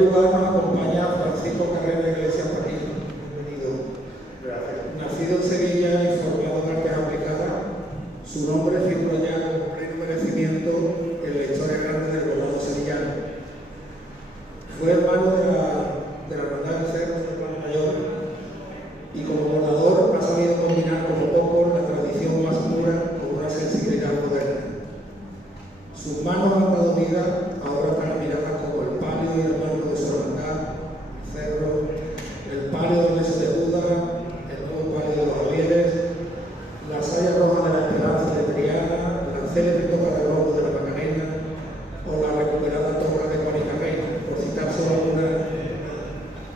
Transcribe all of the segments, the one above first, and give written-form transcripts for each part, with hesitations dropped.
lugar nos acompaña Francisco Carrera Iglesias Paquino. Bienvenido. Gracias. Nacido en Sevilla y formado en artes aplicadas, su nombre figura ya con pleno merecimiento en la historia grande del bordado sevillano. Fue hermano de la hermandad del Cerro del Plano Mayor y como bordador ha sabido combinar como poco la tradición más pura con una sensibilidad moderna. Sus manos han dado vida a obras tan admiradas como el palio y el marco de su hermandad, el cerro, el palio del beso de Buda, el nuevo palio de los Javieres, la saya roja de la Esperanza de Triana, la célebre toca de rojo de la Macarena o la recuperada torre de Juanita Reina, por citar solo alguna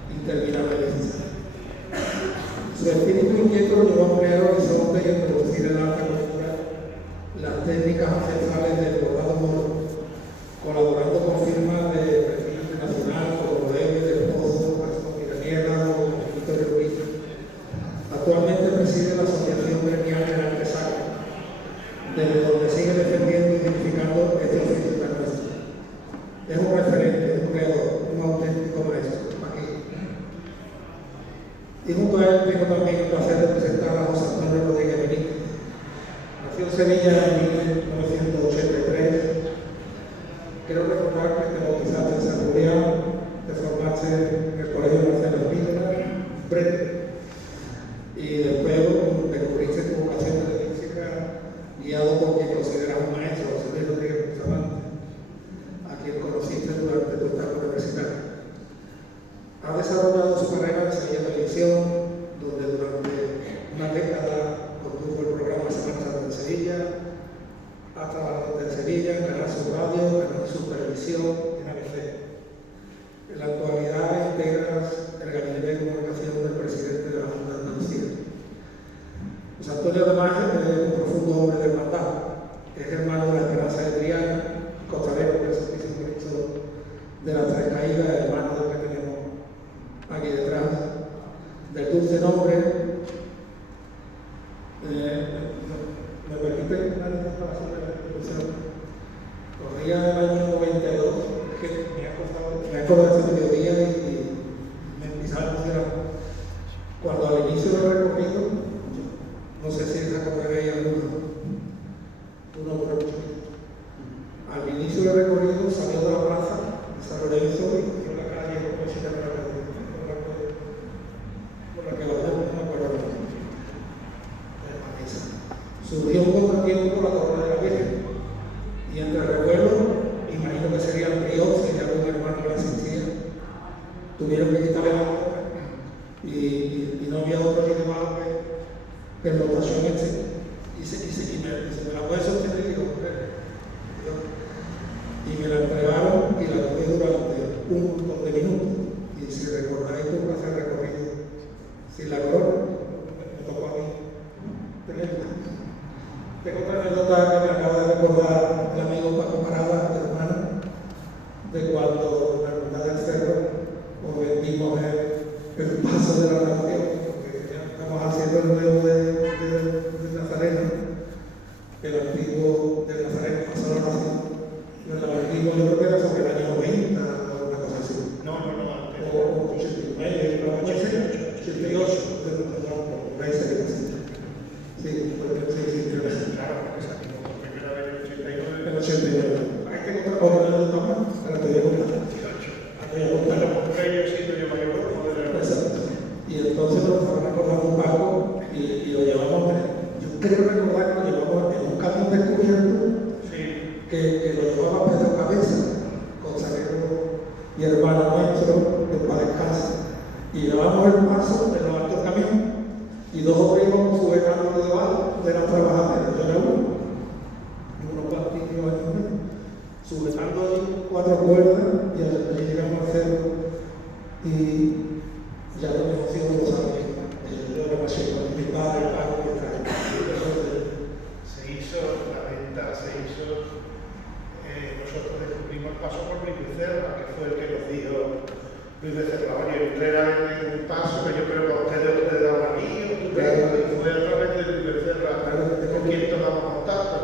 interminable lista. Su espíritu inquieto lo llevó a crear horizontes y a introducir en la alta cultura las técnicas ancestrales del bordado moro, colaborando con firmas de perfil internacional como Debe, Del Pozo, Gastón Miraniela o Victorio Ruiz. Actualmente preside la Asociación Gremial de Arte Sacro, desde donde sigue defendiendo y dignificando este oficio tan nuestro. Es un referente, un creador, un auténtico maestro. Aquí. Y junto a él tengo también el placer de presentar a José Antonio Rodríguez Benítez. Nació en Sevilla en 1983. Quiero recordar que te bautizaste en San Julián, te formaste en el Colegio Marcelo Espínola, Brete, y después descubriste tu vocación periodística guiado por quien consideras un maestro, José Luis Rodríguez Bustamante, a quien conociste durante tu etapa universitaria. Ha desarrollado su carrera en Sevilla Televisión, donde durante una década condujo el programa Semana Santa en Sevilla, ha trabajado en Sevilla, en Canal Sur Radio, Canal Sur Televisión, en ABC. En la actualidad integras el gabinete de comunicación del presidente de la Junta de Andalucía. José Antonio además es un profundo hombre de hermandad, es hermano de la Esperanza de Triana, costalero del Santísimo Cristo de las Tres Caídas, hermano del que tenemos aquí detrás, del dulce nombre. ¿Me permite una instalación de la institución? Corría del año 92, es que me acuerdo de ese mediodía y me empezaba a emocionar. Cuando al inicio del recorrido, no sé si esa correría alguna, uno por mucho. Al inicio del recorrido salió de la plaza de San Lorenzo y cogió la calle como si fuera por la que bajamos, no me acuerdo. Surgió un contratiempo por la corona de la Virgen y entre revuelos, imagino que sería el prior, sería un hermano que la asistía, tuvieron que quitarle la boca y no había otro que debajo que en rotación y se me la puede sostener y digo, y me la entregaron y la tuve durante un montón de minutos. Y si recordáis tu placer recorrido, si la corona me tocó a mí tenerla. Tengo otra anécdota que me acaba de recordar el amigo Paco Parada, mi hermano, de cuando la hermandad del Cerro vendimos el paso de la oración, porque ya estamos haciendo el nuevo de Nazareno, el antiguo del Nazareno pasó la oración. Lo vendimos, yo creo que era sobre el año 90 o una cosa así. No. O 89, 88, por ahí se le pasa. Sí, porque sí, Claro, porque salimos por primera vez en el 89. el 89. Ahí tengo otra anécdota más, ahora te voy a contar. Bueno, por ello he sido yo mayor, Exacto. Y entonces nos estaban recordando un barco y lo llevamos, yo creo recordar que lo llevamos en un camión descubierto que lo llevaba Pedro Cabeza, consagrero y hermano nuestro de Padre Casa. Y llevamos el paso en lo alto del camión y dos o tres íbamos sujetando debajo de la trabajadera, yo era uno, y unos plantillos ahí, sujetando ahí 4 cuerdas y allí llegamos al centro y ya no me emociono los amigos. Yo era más chico, mi padre, el pago que trae. se hizo la venta, nosotros descubrimos el paso por Luis Becerra, que fue el que nos dijo Luis Becerra, oye, usted era en un paso que yo creo que a ustedes daban a mí, y fue a través de Luis Becerra con quien tomamos contacto.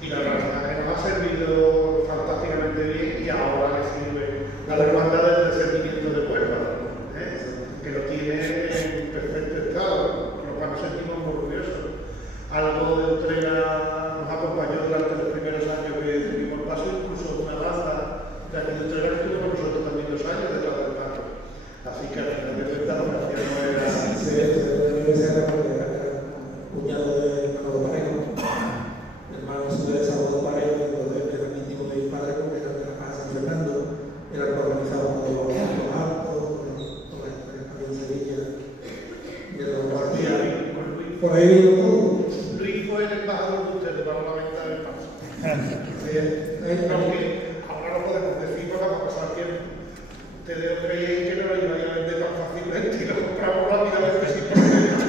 Y la verdad es que nos ha servido fantásticamente bien y ahora le sirve a la hermandad del ustedes os creíais que no lo iban a vender tan fácilmente y lo compramos rápidamente sin problema.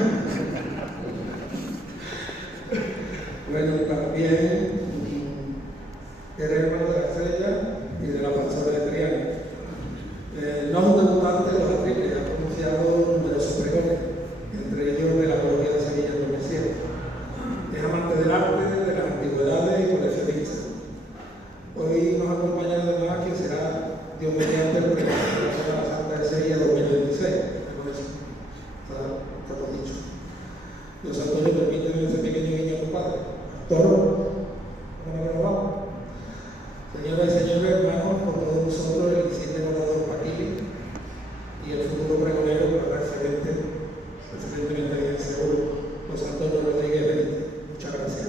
Bueno, también era hermano de la Estrella y de la Pastora de Triana. No es un debutante de los atriles, ha pronunciado numerosos pregones, entre ellos de la colonia de Sevilla en 2007. Es amante del arte, de las antigüedades y coleccionista. Hoy nos acompaña además quien será Dios mediante el presidente de la Semana Santa de Sevilla 2026. Está todo dicho. Los Antonio, permíteme ese pequeño guiño a tu padre. Toro, ¿cómo nos vamos? Señoras y señores, hermanos, con todos nosotros el insigne orador Paquili y el futuro pregonero, pero excelentemente bien seguro, José Antonio Rodríguez Benítez. Muchas gracias.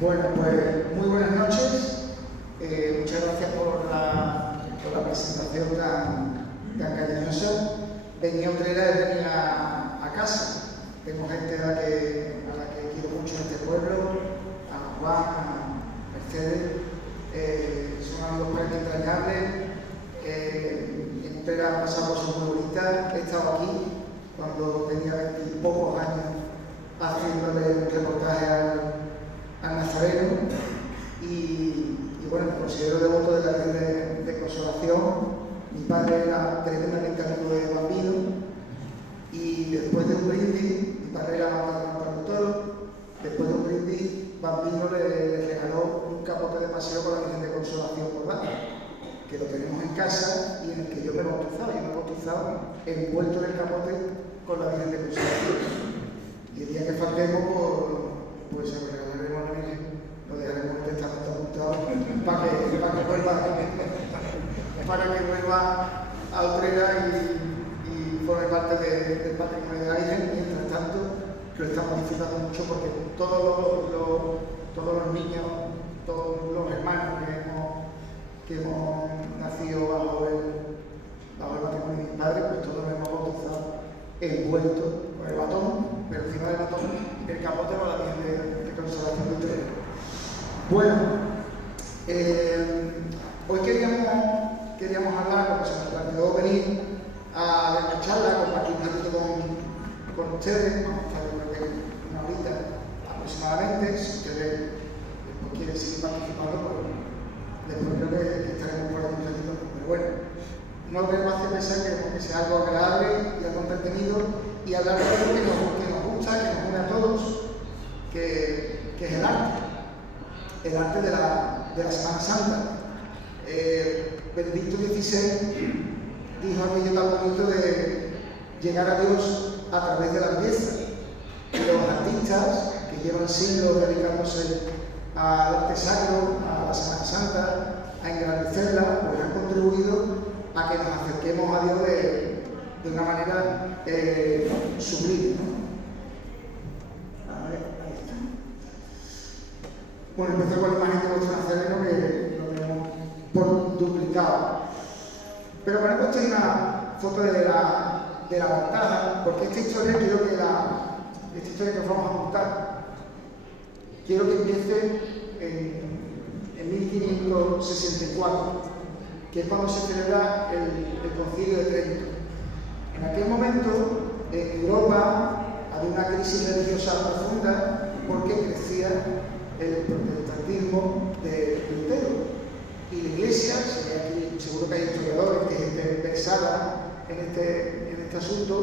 Bueno, pues muy buenas noches. Muchas gracias por la presentación tan cariñosa. Venía Utrera y venía a casa. Tengo gente a la que quiero mucho en este pueblo, a Juan, a Mercedes. Son amigos para mí entrañables. En Utrera han pasado cosas muy bonitas. He estado aquí cuando tenía 20 y pocos años haciéndole un reportaje al Nazareno y bueno, me considero devoto de la Virgen de Consolación. Mi padre era tremendamente amigo de Bambino y después de un brindis, mi padre era matando toros, después de un brindis Bambino le regaló un capote de paseo con la Virgen de Consolación bordada, que lo tenemos en casa y en el que yo me he bautizado envuelto en el capote con la Virgen de Consolación. Y el día que faltemos, pues se lo regalaremos a la Virgen, lo dejaremos en el testamento apuntado para que vuelva a Utrera y forme parte del patrimonio de la Virgen. Mientras tanto, que lo estamos disfrutando mucho porque todos los niños, todos los hermanos que hemos nacido bajo el matrimonio de mi padre, pues todos nos hemos bautizado envueltos con el batón, pero encima del batón el capote con la Virgen de Consolación de Utrera. Bueno, hoy queríamos hablar, porque se nos planteó venir a dar una charla, compartir un ratito con ustedes. Vamos a estar creo que una horita aproximadamente. Si ustedes quieren seguir participando, pues después creo que estaremos por aquí un ratito. Pero bueno, no lo queremos hacer pensar, queremos que sea algo agradable y algo entretenido y hablar de algo que nos gusta, que nos une a todos, que es el arte de la Semana Santa. Benedicto XVI dijo aquello tan bonito de llegar a Dios a través de la belleza. Y los artistas que llevan siglos dedicándose al arte sacro, a la Semana Santa, a engrandecerla, pues han contribuido a que nos acerquemos a Dios de una manera sublime, ¿no? Bueno, empezó con la imagen de nuestro Nazareno que lo tenemos por duplicado. Pero para esto hay una foto de la montaja, porque esta historia que os vamos a contar, quiero que empiece en 1564, que es cuando se celebra el Concilio de Trento. En aquel momento, en Europa había una crisis religiosa profunda porque crecía el protestantismo de Lutero. Y la Iglesia, seguro que hay historiadores, que hay gente versada en este asunto,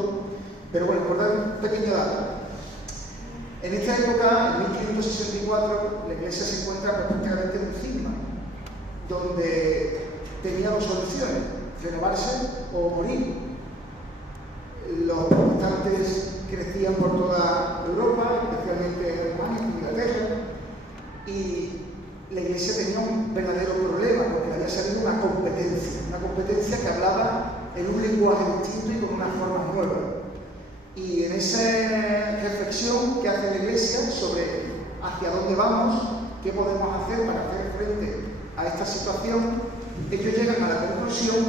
pero bueno, por dar un pequeño dato. En esta época, en 1564, la Iglesia se encuentra pues, prácticamente en un cisma, donde tenía dos soluciones: renovarse o morir. Los protestantes crecían por toda Europa, especialmente en Alemania, en Inglaterra, y la Iglesia tenía un verdadero problema porque le había salido una competencia que hablaba en un lenguaje distinto y con unas formas nuevas. Y en esa reflexión que hace la Iglesia sobre hacia dónde vamos, qué podemos hacer para hacer frente a esta situación, ellos llegan a la conclusión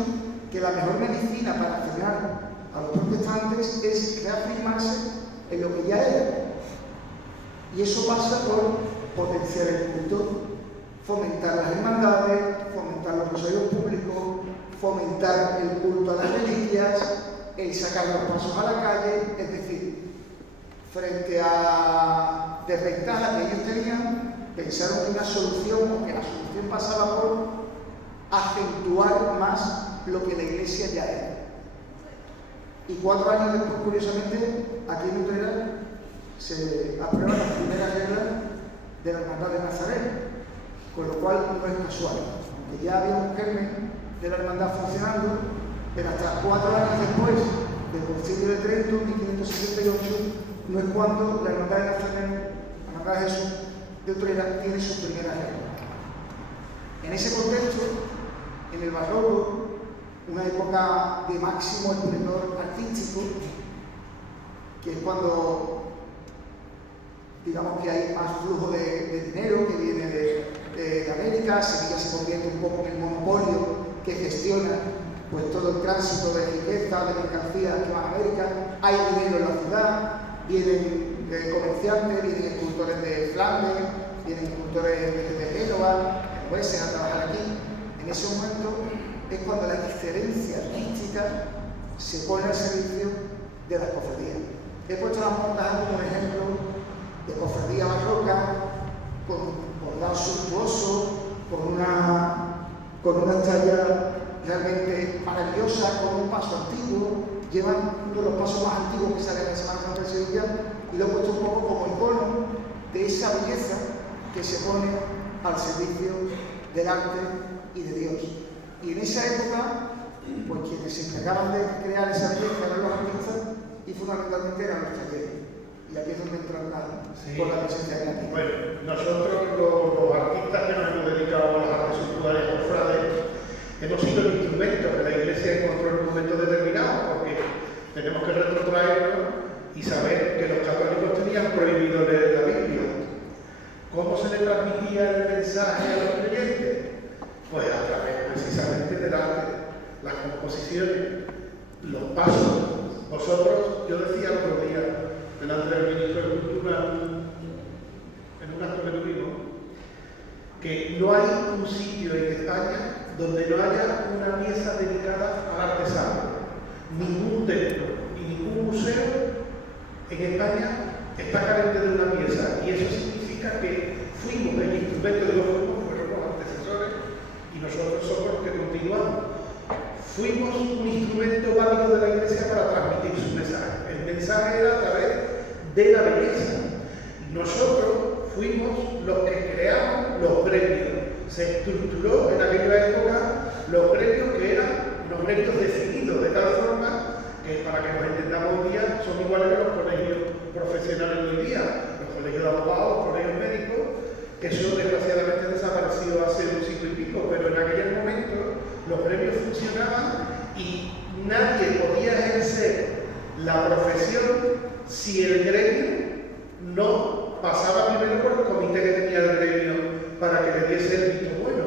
que la mejor medicina para frenar a los protestantes es reafirmarse en lo que ya era. Y eso pasa por potenciar el culto, fomentar las hermandades, fomentar los rosarios públicos, fomentar el culto a las reliquias, el sacar los pasos a la calle, es decir, frente a desventajas que ellos tenían, pensaron que una solución, o que la solución pasaba por acentuar más lo que la Iglesia ya era. Y 4 años después, curiosamente, aquí en Utrera se aprueban las primeras reglas de la Hermandad de Nazaret, con lo cual no es casual, aunque ya había un germen de la hermandad funcionando, pero hasta 4 años después del Concilio de Trento, 1568, no es cuando la Hermandad de Nazaret, la Hermandad de Jesús de Utrera, tiene sus primeras reglas. En ese contexto, en el barroco, una época de máximo esplendor artístico, que es cuando, digamos que hay más flujo de dinero que viene de América, Sevilla se convierte un poco en el monopolio que gestiona pues todo el tránsito de riqueza, de mercancías que van a América, hay dinero en la ciudad, vienen comerciantes, vienen escultores de Flandes, vienen escultores de Génova, en Huesen a trabajar aquí. En ese momento es cuando la excelencia artística se pone al servicio de las cofradías. He puesto las montajas como un ejemplo de cofradía barroca, con bordado suntuoso, con una talla realmente maravillosa, con un paso antiguo. Llevan uno de los pasos más antiguos que sale en la Semana Santa de Sevilla, y lo he puesto un poco como icono de esa belleza que se pone al servicio del arte y de Dios. Y en esa época, pues quienes se encargaban de crear esa belleza eran los artistas y fundamentalmente eran los talleres. Y aquí es donde entran con la presencia de la artista. Bueno, nosotros los artistas que nos hemos dedicado a las artes suntuarias cofrades hemos sido el instrumento que la Iglesia encontró en un momento determinado, porque tenemos que retrotraernos y saber que los católicos tenían prohibido leer la Biblia. ¿Cómo se le transmitía el mensaje a los creyentes? Pues a través precisamente del arte, las composiciones, los pasos. Vosotros, yo decía el otro día, delante del ministro de Cultura, en un acto que tuvimos, que no hay un sitio en España donde no haya una pieza dedicada al artesano. Ningún templo y ningún museo en España está carente de una pieza, y eso significa que fuimos el instrumento de los fueron los antecesores, y nosotros somos los que continuamos. Fuimos un instrumento válido de la Iglesia para transmitir su mensaje. El mensaje era a través de la belleza. Nosotros fuimos los que creamos los gremios. Se estructuró en aquella época los gremios que eran los gremios definidos de tal forma que, para que nos entendamos hoy día, son iguales que los colegios profesionales de hoy día, los colegios de abogados, los colegios médicos, que eso desgraciadamente desapareció hace un siglo y pico, pero en aquel momento los gremios funcionaban y nadie podía ejercer la profesión si el gremio no pasaba primero por el comité que tenía el gremio para que le diese el visto bueno.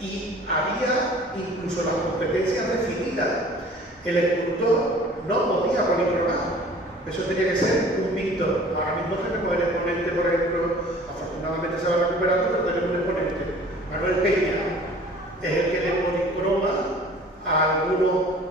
Y había incluso las competencias definidas. El escultor no podía policromar. Eso tenía que ser un pintor. Ahora mismo tenemos el exponente, por ejemplo, afortunadamente se va recuperando, pero tenemos un exponente. Manuel Peña es el que le policroma a algunos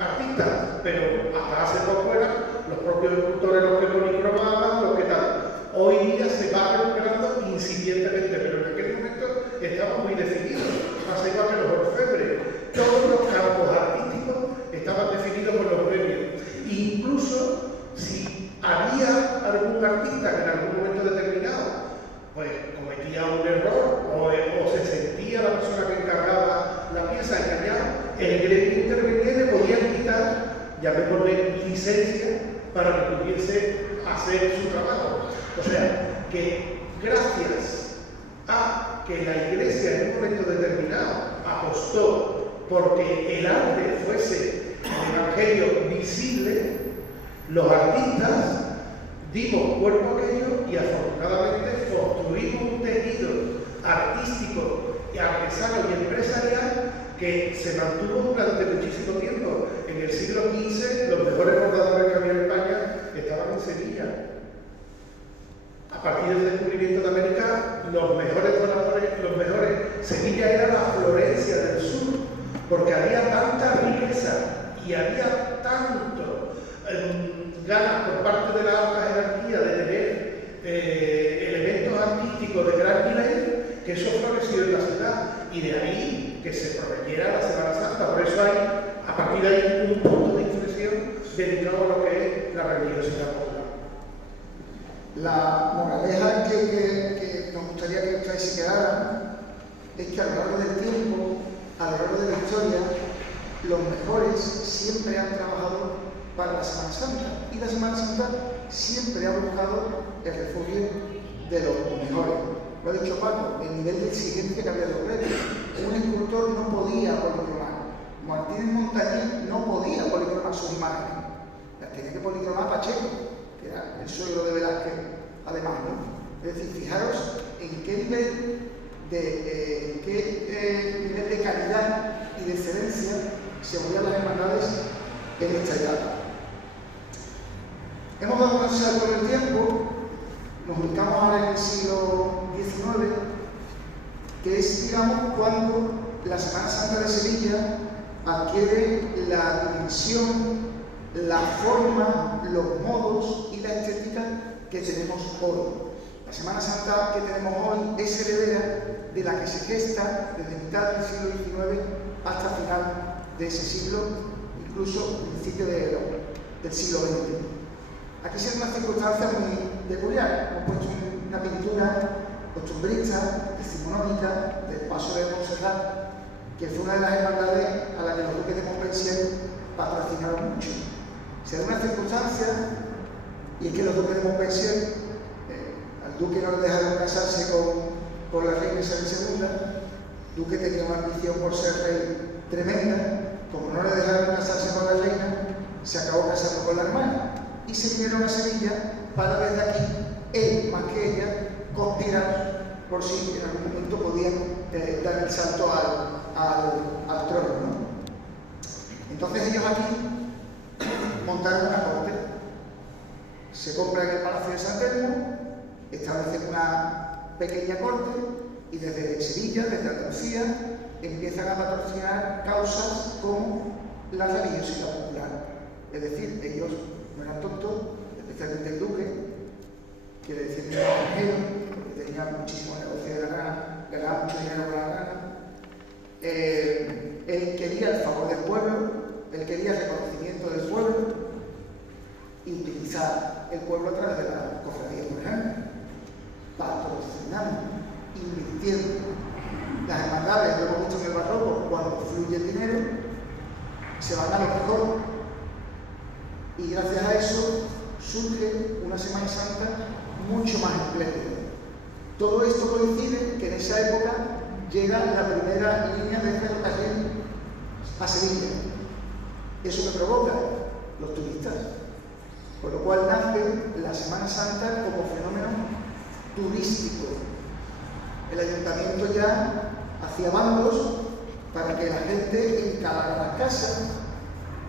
artistas, pero hasta hace poco eran los propios escultores los que policromaban, los que tal. Hoy día se va recuperando incipientemente, pero en aquel momento estaba muy definido. Pasa igual que los orfebres. Todos los campos artísticos estaban definidos por los gremios. Incluso si había algún artista que en algún momento determinado pues cometía un error o se sentía la persona que encargaba la pieza engañada, el gremio intervenía y le podían quitar, llamémosle licencia, para que pudiese hacer su trabajo. O sea, que gracias a que la Iglesia en un momento determinado apostó porque el arte fuese el Evangelio visible, los artistas dimos cuerpo a aquello y afortunadamente construimos un tejido artístico y artesano y empresarial que se mantuvo durante muchísimo tiempo. En el siglo XV los mejores bordadores que había en España estaban en de Sevilla. A partir del descubrimiento de América, los mejores donadores, Sevilla era la Florencia del Sur, porque había tanta riqueza y había tanto ganas por parte de la alta jerarquía de tener elementos artísticos de gran nivel, que eso floreció en la ciudad, y de ahí que se proveyera la Semana Santa. Por eso hay, a partir de ahí, un punto de inflexión dedicado a lo que es la religiosidad popular. La moraleja que nos gustaría que ustedes se quedaran es que a lo largo del tiempo, a lo largo de la historia, los mejores siempre han trabajado para la Semana Santa, y la Semana Santa siempre ha buscado el refugio de los mejores. Lo ha dicho Paco, el nivel de exigencia que había de los premios. Un escultor no podía policromar. Martínez Montañés no podía policromar sus imágenes. Las tenía que policromar Pacheco, que era el suegro de Velázquez, además, ¿no? Es decir, fijaros en qué nivel de calidad y de excelencia se movían las hermandades en esta etapa. Hemos dado un salto en el tiempo, nos ubicamos ahora en el siglo XIX, que es, digamos, cuando la Semana Santa de Sevilla adquiere la dimensión, la forma, los modos y la estética que tenemos hoy. La Semana Santa que tenemos hoy es heredera de la que se gesta desde mitad del siglo XIX hasta final de ese siglo, incluso principio del siglo XX. Aquí se da una circunstancia muy peculiar. Hemos puesto una pintura costumbrista, decimonónica, del Paso de Montserrat, que fue una de las hermandades a la que los duques de Montpensier patrocinaron mucho. Se da una circunstancia, y es que los duques de Montpensier, al duque no le dejaron casarse con la reina Isabel II. El duque tenía una ambición por ser rey tremenda. Como no le dejaron casarse con la reina, se acabó casando con la hermana, y se vinieron a Sevilla para desde aquí, él más que ella, conspirar por si en algún momento podían dar el salto al trono, ¿no? Entonces ellos aquí montaron una corte, se compran el Palacio de San Telmo, establecen una pequeña corte, y desde Sevilla, desde Andalucía, empiezan a patrocinar causas como la religiosidad popular. Es decir, ellos no eran tontos, especialmente el duque, que le decían que era extranjero, porque tenía muchísimos negocios de la gana, ganaba mucho dinero con la gana. Él quería el favor del pueblo, él quería el reconocimiento del pueblo y utilizar el pueblo a través de la cofradía, por ejemplo, patrocinando, invirtiendo. Las hermandades, lo hemos visto en el barroco, cuando fluye el dinero, se van a lo mejor. Y gracias a eso surge una Semana Santa mucho más espléndida. Todo esto coincide que en esa época llega la primera línea de ferrocarril a Sevilla. Eso que provoca los turistas. Por lo cual nace la Semana Santa como fenómeno turístico. El ayuntamiento ya hacía bandos para que la gente encalara las casas,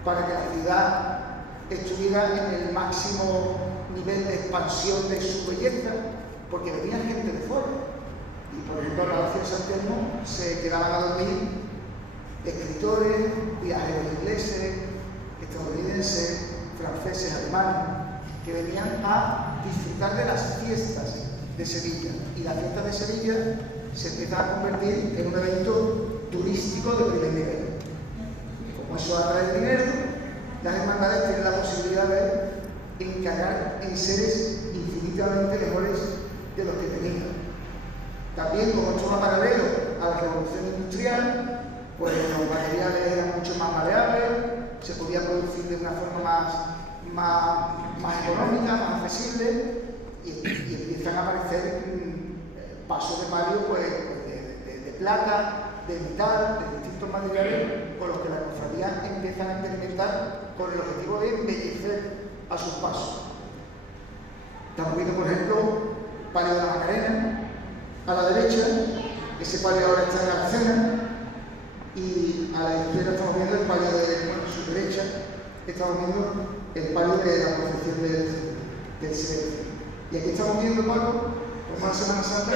para que la ciudad estuviera en el máximo nivel de expansión de su belleza, porque venía gente de fuera. Y por ejemplo, en la Palacio de San Telmo se quedaban a dormir escritores, viajeros ingleses, estadounidenses, franceses, alemanes, que venían a disfrutar de las fiestas de Sevilla. Y las fiestas de Sevilla se empiezan a convertir en un evento turístico de primer nivel. Como eso atrae dinero, las hermandades tienen la posibilidad de encargar en seres infinitamente mejores de los que tenían. También, como esto va paralelo a la revolución industrial, pues los materiales eran mucho más maleables, se podía producir de una forma más económica, más accesible, y empiezan a aparecer pasos de palio pues, de plata, de metal, de distintos materiales con los que las cofradías empiezan a experimentar con el objetivo de embellecer a sus pasos. Estamos viendo, por ejemplo, palio de la Macarena a la derecha, ese palio ahora está en la escena, y a la izquierda estamos viendo el palio de su derecha, estamos viendo el palio de la Concepción del silencio. Y aquí estamos viendo, Paco, como la Semana Santa,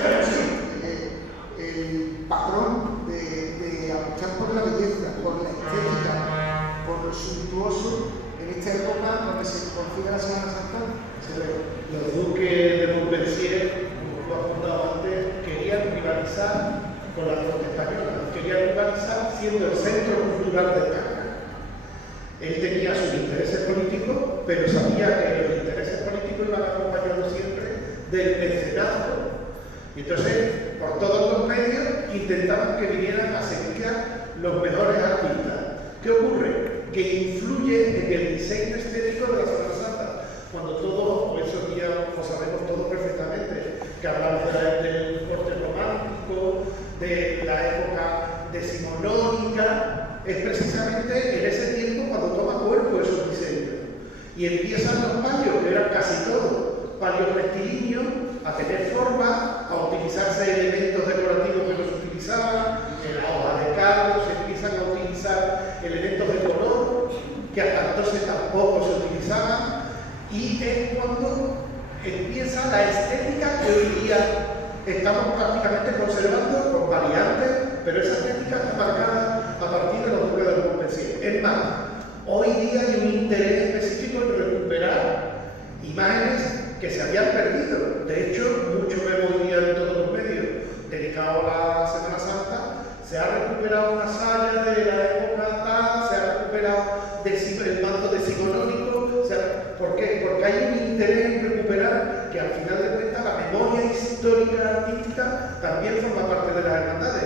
el patrón de apostar por la belleza, por la estética, por lo suntuoso, en esta época donde se concibe la Semana Santa, se ve. Los duques de Montpensier, como tú has contado antes, querían rivalizar con la corte española, querían rivalizar siendo el centro cultural de España. Él tenía sus intereses políticos, pero sabía que los intereses políticos iban acompañados siempre del mecenazgo. Y entonces, por todos los medios, intentaban que vinieran a Sevilla los mejores artistas. ¿Qué ocurre? Que influye en el diseño estético de la Semana Santa. Cuando todos, esos días lo sabemos todos perfectamente, que hablamos del corte romántico, de la época decimonónica, es precisamente en ese tiempo cuando toma cuerpo esos diseños. Y empiezan los palios, que eran casi todos palios rectilíneos, a tener forma, a utilizarse elementos decorativos que no se utilizaban, en la hoja de cardo se empiezan a utilizar elementos de color que hasta entonces tampoco se utilizaban, y es cuando empieza la estética que hoy día estamos prácticamente conservando con variantes, pero esa estética está marcada a partir de los duques de Montpensier. Es más, hoy día hay un interés específico en recuperar imágenes que se habían perdido. De hecho, mucho vemos hoy día en todos los medios dedicados a la Semana Santa. Se ha recuperado una sala de la época tal, se ha recuperado el manto decimonónico. ¿Por qué? Porque hay un interés en recuperar que al final de cuentas la memoria histórica artística también forma parte de las hermandades.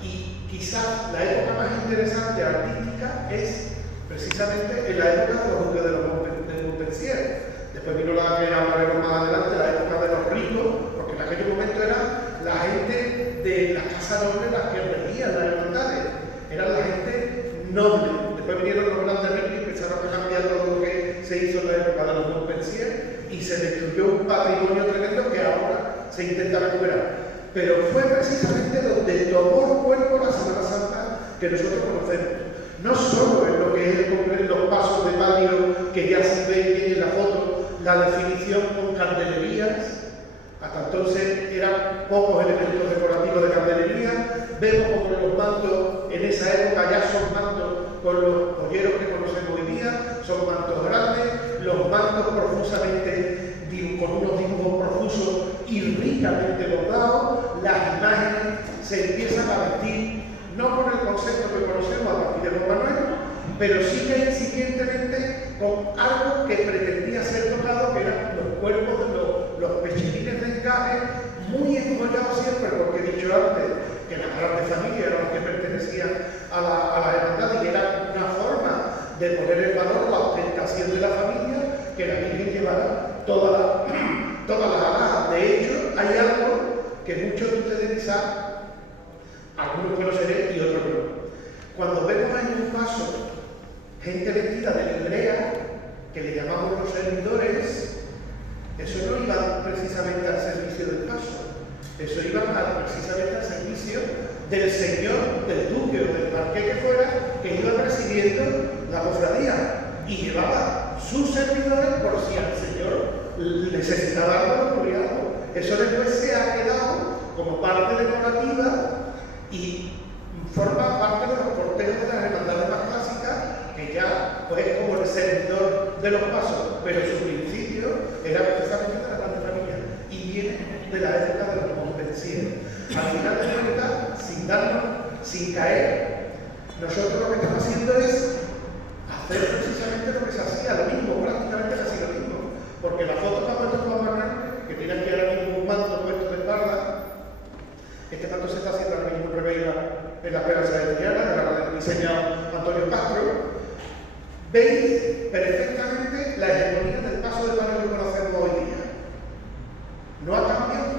Y quizás la época más interesante artística es precisamente en la época de los duques de Montpensier. Después vino la que hablaremos más adelante, la época de los ricos, porque en aquel momento era la gente de la casa noble las que regían las hermandades, eran la gente noble. Después vinieron los grandes ricos y empezaron a cambiar todo lo que se hizo en la época de los Montpensier y se destruyó un patrimonio tremendo que ahora se intenta recuperar. Pero fue precisamente donde tomó cuerpo la Semana Santa que nosotros conocemos. No solo en lo que es los pasos de palio que ya se ve bien en la foto, la definición con candelerías. Hasta entonces eran pocos elementos decorativos de candelería. Vemos como los mantos en esa época ya son mantos con los joyeros que conocemos hoy día, son mantos grandes, los mantos profusamente, con unos dibujos profusos y ricamente bordados. Las imágenes se empiezan a vestir no con el concepto que conocemos a partir de Juan Manuel, pero sí que incipientemente con algo que pretendía ser tocado, que eran los cuerpos de los pechinines de encaje, muy enjollados siempre, porque he dicho antes que las grandes familias eran las que pertenecían a la hermandad y era una forma de poner en valor la ostentación de la familia, que la Virgen llevara todas las alhajas. De hecho, hay algo que muchos de ustedes quizás, algunos conoceré y otros no. Cuando vemos en un paso gente vestida de librea, que le llamamos los servidores, eso no iba precisamente al servicio del paso, eso iba precisamente al servicio del señor, del duque o del marqués que fuera, que iba presidiendo la cofradía y llevaba sus servidores por si al señor necesitaba algo, ocurría algo. Eso después se ha quedado como parte decorativa y forma parte de los cortejos de las hermandades más clásicas, que ya pues como el servidor de los pasos, pero su principio era precisamente de la grande familia y viene de la época de los Montpensier. Al final de cuentas, sin caer, nosotros lo que estamos haciendo es hacer precisamente lo que se hacía, lo mismo, prácticamente casi lo mismo, porque la foto que ha puesto Juan Manuel, que tiene aquí ahora mismo un manto puesto de espalda. Este manto se está haciendo ahora mismo en Reveira, en la Esperanza de Triana, que lo ha diseñado Antonio Castro. Veis perfectamente la hegemonía del paso de palio que conocemos hoy día. No ha cambiado.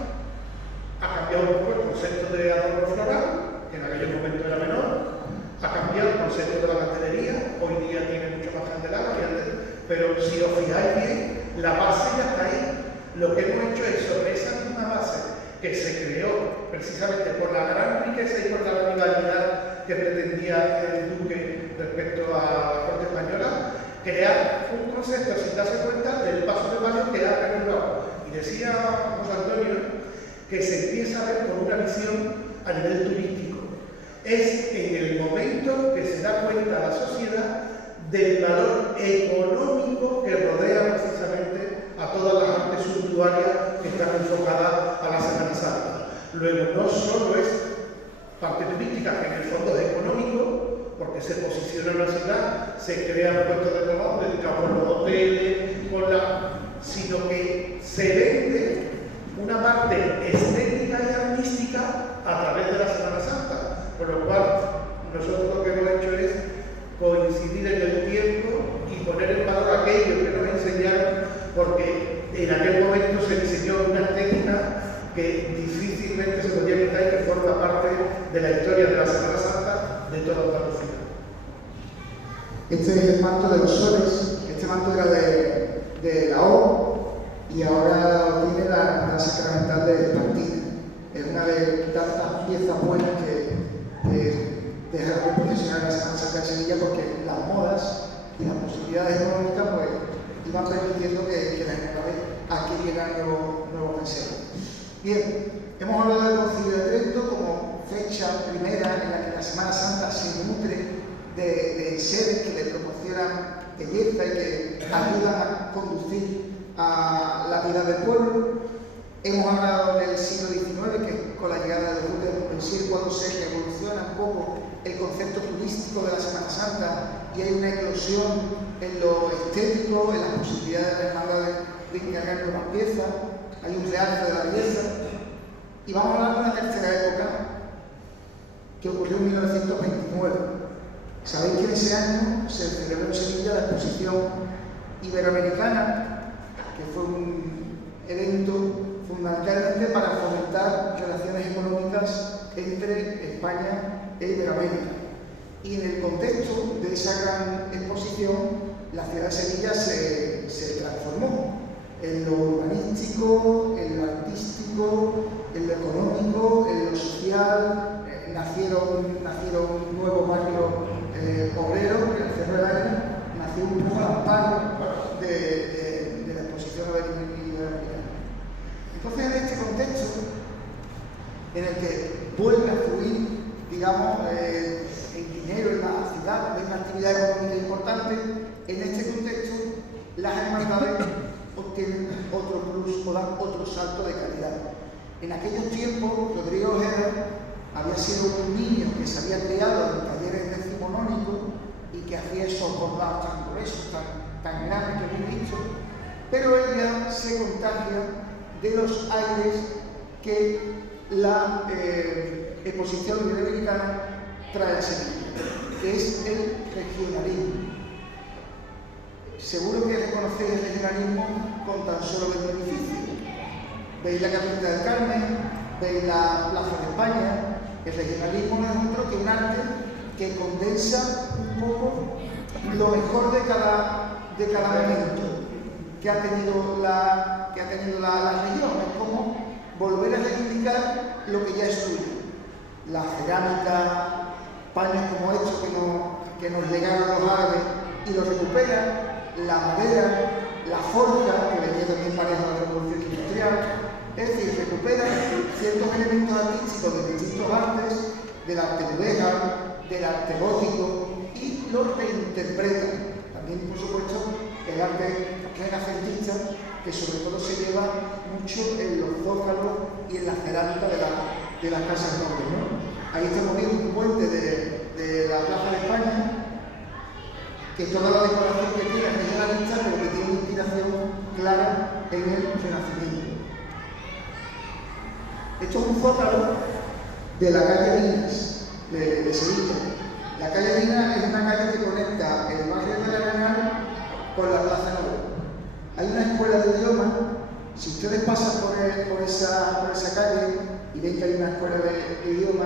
Ha cambiado un poco el concepto de adorno floral, que en aquel momento era menor. Ha cambiado el concepto de la candelería. Hoy día tiene mucho más candelabros, pero si os fijáis bien, la base ya está ahí. Lo que hemos hecho es sobre esa misma base que se creó precisamente por la gran riqueza y por la rivalidad que pretendía el duque respecto a la corte española, crear un concepto sin darse cuenta del paso de mayo que ha perdurado. Y decía José Antonio que se empieza a ver con una visión a nivel turístico. Es en el momento que se da cuenta la sociedad del valor económico que rodea precisamente a todas las artes suntuarias que están enfocadas a la Semana Santa. Luego, no solo es parte turística, que en el fondo es económico, porque se posiciona en la ciudad, se crean puestos de trabajo dedicados por los hoteles, sino que se vende una parte estética y artística a través de la Semana Santa. Por lo cual, nosotros lo que hemos hecho es coincidir en el tiempo y poner en valor aquello que nos enseñaron, porque en aquel momento se diseñó una estética que difícilmente se podía quitar y que forma parte de la historia de la Semana Santa de toda Andalucía. Este es el manto de los soles. Este manto era de la O y ahora tiene la Hermandad Sacramental de Espartina. Es una de tantas piezas buenas que dejaron de profesional la Semana Santa de Sevilla, porque las modas y las posibilidades económicas pues iban permitiendo que las hermandades adquirieran nuevos deseos. Bien, hemos hablado del Concilio de Trento como fecha primera en la que la Semana Santa se nutre de seres que le proporcionan belleza y que ayudan a conducir a la vida del pueblo. Hemos hablado del siglo XIX, que con la llegada de los duques de Montpensier, cuando se revoluciona un poco el concepto turístico de la Semana Santa y hay una eclosión en lo estético, en las posibilidades de la hermandad de encargar nuevas piezas, hay un realce de la belleza. Y vamos a hablar de una tercera época que ocurrió en 1929. Sabéis que en ese año se celebró en Sevilla la exposición iberoamericana, que fue un evento fundamentalmente para fomentar relaciones económicas entre España e Iberoamérica. Y en el contexto de esa gran exposición, la ciudad de Sevilla se transformó en lo urbanístico, en lo artístico, en lo económico, en lo social. Nacieron nuevos barrios obreros, en el Cerro del Aire, nació un poco al amparo de la exposición iberoamericana. Entonces, en este contexto, en el que vuelve a fluir, digamos, el dinero en la ciudad, de una actividad económica importante, en este contexto, las hermandades obtienen otro plus o dan otro salto de calidad. En aquellos tiempos, Rodrigo Ojeda había sido un niño que se había criado en talleres decimonónicos y que hacía esos bordados tan gruesos, tan grandes que hemos visto, pero él ya se contagia de los aires que la exposición iberoamericana trae a Sevilla, que es el regionalismo. Seguro que reconocéis el regionalismo con tan solo ver un edificio. Veis la Capilla del Carmen, veis la Plaza de España. El regionalismo no es otro que un arte que condensa un poco lo mejor de cada momento que ha tenido la región. Es como volver a reivindicar lo que ya es tuyo. La cerámica, paños como estos que nos legaron los árabes y los recuperan, la madera, la forja, que venía también pareja de la revolución industrial. Es decir, recupera ciertos elementos artísticos de distintos artes, del arte mudéjar, del arte gótico, y los reinterpreta. También, por supuesto, el arte renacentista, que sobre todo se lleva mucho en los zócalos y en la cerámica de las casas nobles, ¿no? Ahí estamos viendo un puente de la Plaza de España, que toda la decoración que tiene es regionalista, pero que tiene una inspiración clara en el Renacimiento. Esto es un zócalo de la calle Minas de Sevilla. La calle Minas es una calle que conecta el barrio de la Arenal con la Plaza Nueva. Hay una escuela de idioma. Si ustedes pasan por esa calle y ven que hay una escuela de idioma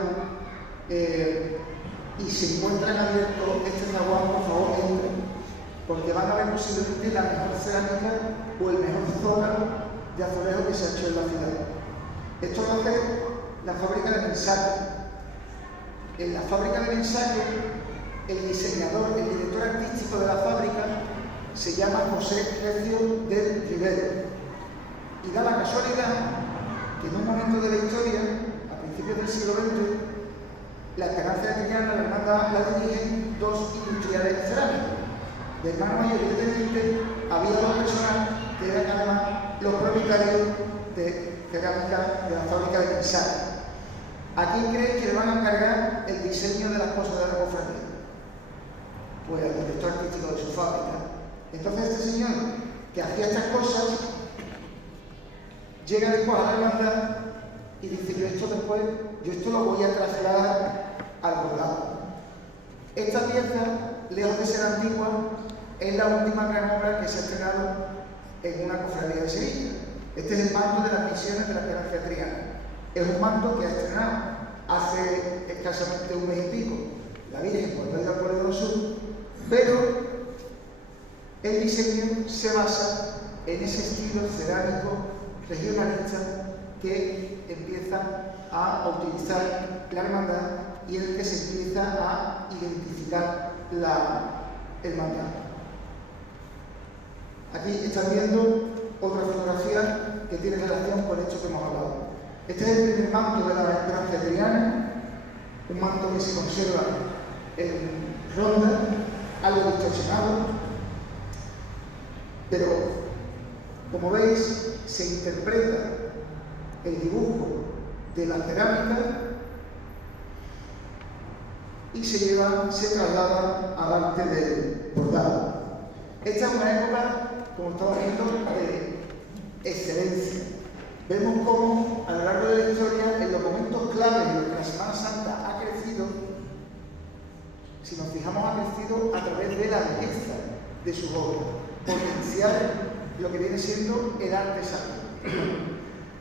y se encuentran abiertos este zaguán, por favor, entren, porque van a ver posiblemente la mejor cerámica o el mejor zócalo de azulejo que se ha hecho en la ciudad. Esto lo hace la fábrica de mensajes. En la fábrica de mensajes, el diseñador, el director artístico de la fábrica, se llama José Recio del Rivero. Y da la casualidad que en un momento de la historia, a principios del siglo XX, la Esperanza de Triana, la hermandad, la dirigen dos industriales cerámicos. De hermano mayor y de teniente había dos personas que eran además los propietarios de cerámica de la fábrica de Pensar. ¿A quién creéis que le van a encargar el diseño de las cosas de la cofradía? Pues al director artístico de su fábrica. Entonces este señor, que hacía estas cosas, llega después a la hermandad y dice: yo esto lo voy a trasladar al bordado. Esta pieza, lejos de ser antigua, es la última gran obra que se ha estrenado en una cofradía de Sevilla. Este es el manto de las misiones de la Esperanza Triana. Es un manto que ha estrenado hace escasamente un mes y pico la Virgen por el Pueblo del Sur, pero el diseño se basa en ese estilo cerámico regionalista que empieza a utilizar la hermandad y en el que se empieza a identificar la hermandad. Aquí están viendo otra fotografía que tiene relación con esto que hemos hablado. Este es el primer manto de la Esperanza Triana, un manto que se conserva en ronda, algo distorsionado, pero como veis se interpreta el dibujo de la cerámica y se traslada al arte del bordado. Esta es una época, como estamos viendo, de excelencia. Vemos cómo a lo largo de la historia, en los momentos claves en los que la Semana Santa ha crecido, si nos fijamos, ha crecido a través de la belleza de sus obras, potenciar lo que viene siendo el arte sacro.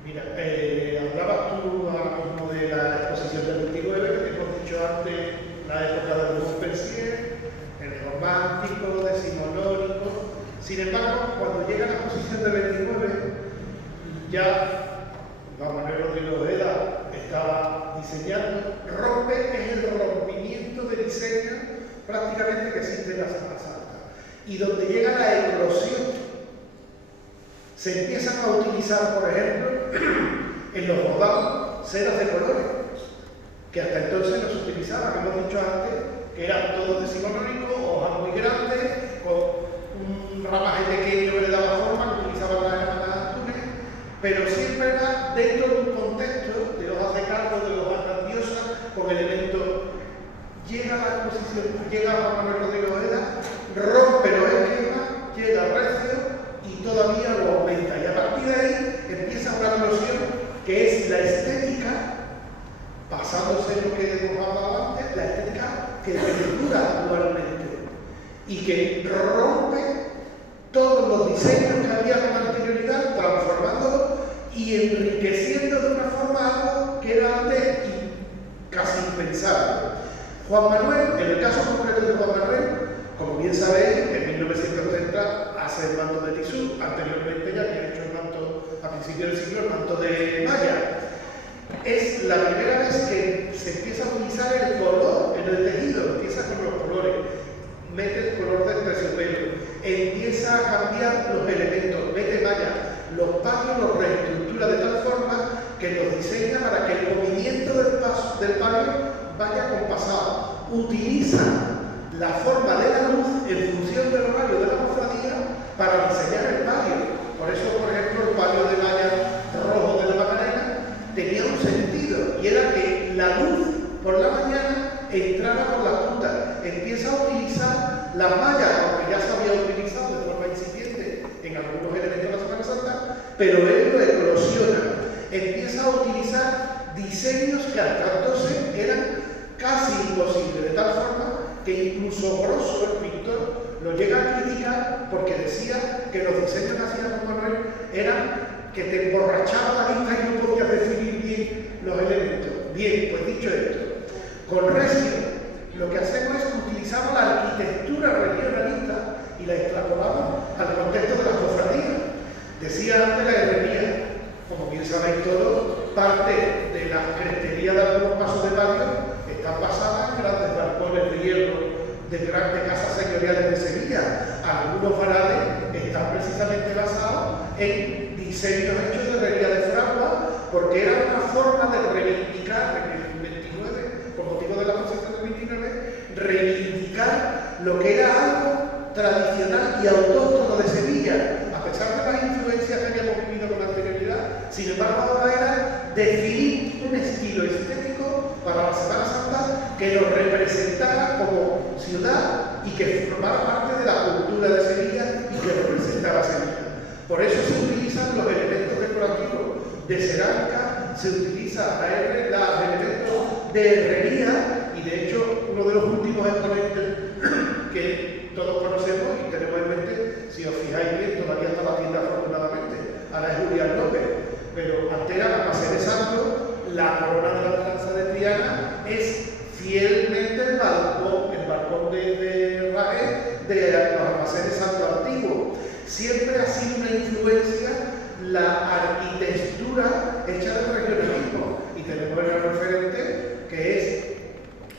Mira, hablabas tú ahora mismo de la exposición del 29, que hemos dicho antes, la época de Montpensier, el romántico, decimonónico. Sin embargo, cuando llega la exposición del 29, ya Juan Manuel Rodríguez Ojeda estaba diseñando, es el rompimiento de diseño prácticamente que existe en la Semana Santa. Y donde llega la eclosión, se empiezan a utilizar, por ejemplo, en los bordados, ceras de colores, que hasta entonces no se utilizaban, que hemos dicho antes, que eran todos decimonónicos, hojas muy grandes, con un ramaje pequeño que le daba forma, que utilizaban las hermanas Antunes, pero siempre era dentro de un contexto de hojas de cardo, de hojas grandiosas, con elementos. Llega la exposición, llega Juan Manuel Rodríguez Ojeda, rompe los esquemas, llega recio y todavía lo aumenta. Y a partir de ahí empieza una eclosión que es la estética, basándose en lo que hemos hablado antes, la estética que perdura actualmente y que rompe todos los diseños que había con anterioridad, transformándolos y enriqueciendo de una forma algo que era antes casi impensable. Juan Manuel, en el caso concreto de Juan Manuel, como bien sabéis, en 1930 hace el manto de tisú, anteriormente ya había hecho el manto a principios del siglo, el manto de malla. Es la primera vez que se empieza a utilizar el color en el tejido, empieza con los colores, mete el color del terciopelo, empieza a cambiar los elementos, mete malla, los patios los reestructura de tal forma que los diseña para que el movimiento del palio vaya compasado. Utiliza la forma de la luz en función del horario de la cofradía para diseñar el palio. Por eso, por ejemplo, el palio de malla rojo de la Macarena tenía un sentido, y era que la luz por la mañana entraba por la punta. Empieza a utilizar la malla, aunque ya se había utilizado de forma incipiente en algunos elementos de la Semana Santa, pero él lo eclosiona. Empieza a utilizar diseños que hasta entonces eran casi imposibles, de tal forma que incluso Grosso, el pintor, lo llega a criticar porque decía que los diseños que hacía Juan Manuel eran que te emborrachaba la vista y no podías definir bien los elementos. Bien, pues dicho esto, con Recio lo que hacemos es que utilizamos la arquitectura regionalista y la extrapolamos al contexto de la cofradía. Decía antes la herrería, como bien sabéis todos, parte de la crestería de algunos pasos de palio están basadas en grandes balcones de hierro de grandes casas señoriales de Sevilla. algunos varales están precisamente basados en diseños hechos de herrería de fragua, porque era una forma de reivindicar en el 29, por motivo de la procesión del 29, reivindicar lo que era algo tradicional y autóctono de Sevilla, a pesar de las influencias que habíamos vivido con anterioridad. Sin embargo, ahora era definir un estilo estético para la Semana Santa que nos representara como ciudad y que formara parte de la cultura de Sevilla y que representara a Sevilla. Por eso se utilizan los elementos decorativos de cerámica, se utiliza los elementos de herrería, y de hecho uno de los últimos exponentes que todos conocemos y tenemos en mente, si os fijáis bien, todavía está la tienda afortunadamente, ahora es Julián López, pero antes era el almacén de Santo, la corona de la Esperanza de Triana es fielmente el balcón de Ragué de los almacenes Santo Antiguo. Siempre ha sido una influencia la arquitectura hecha del regionalismo, y tenemos el referente que es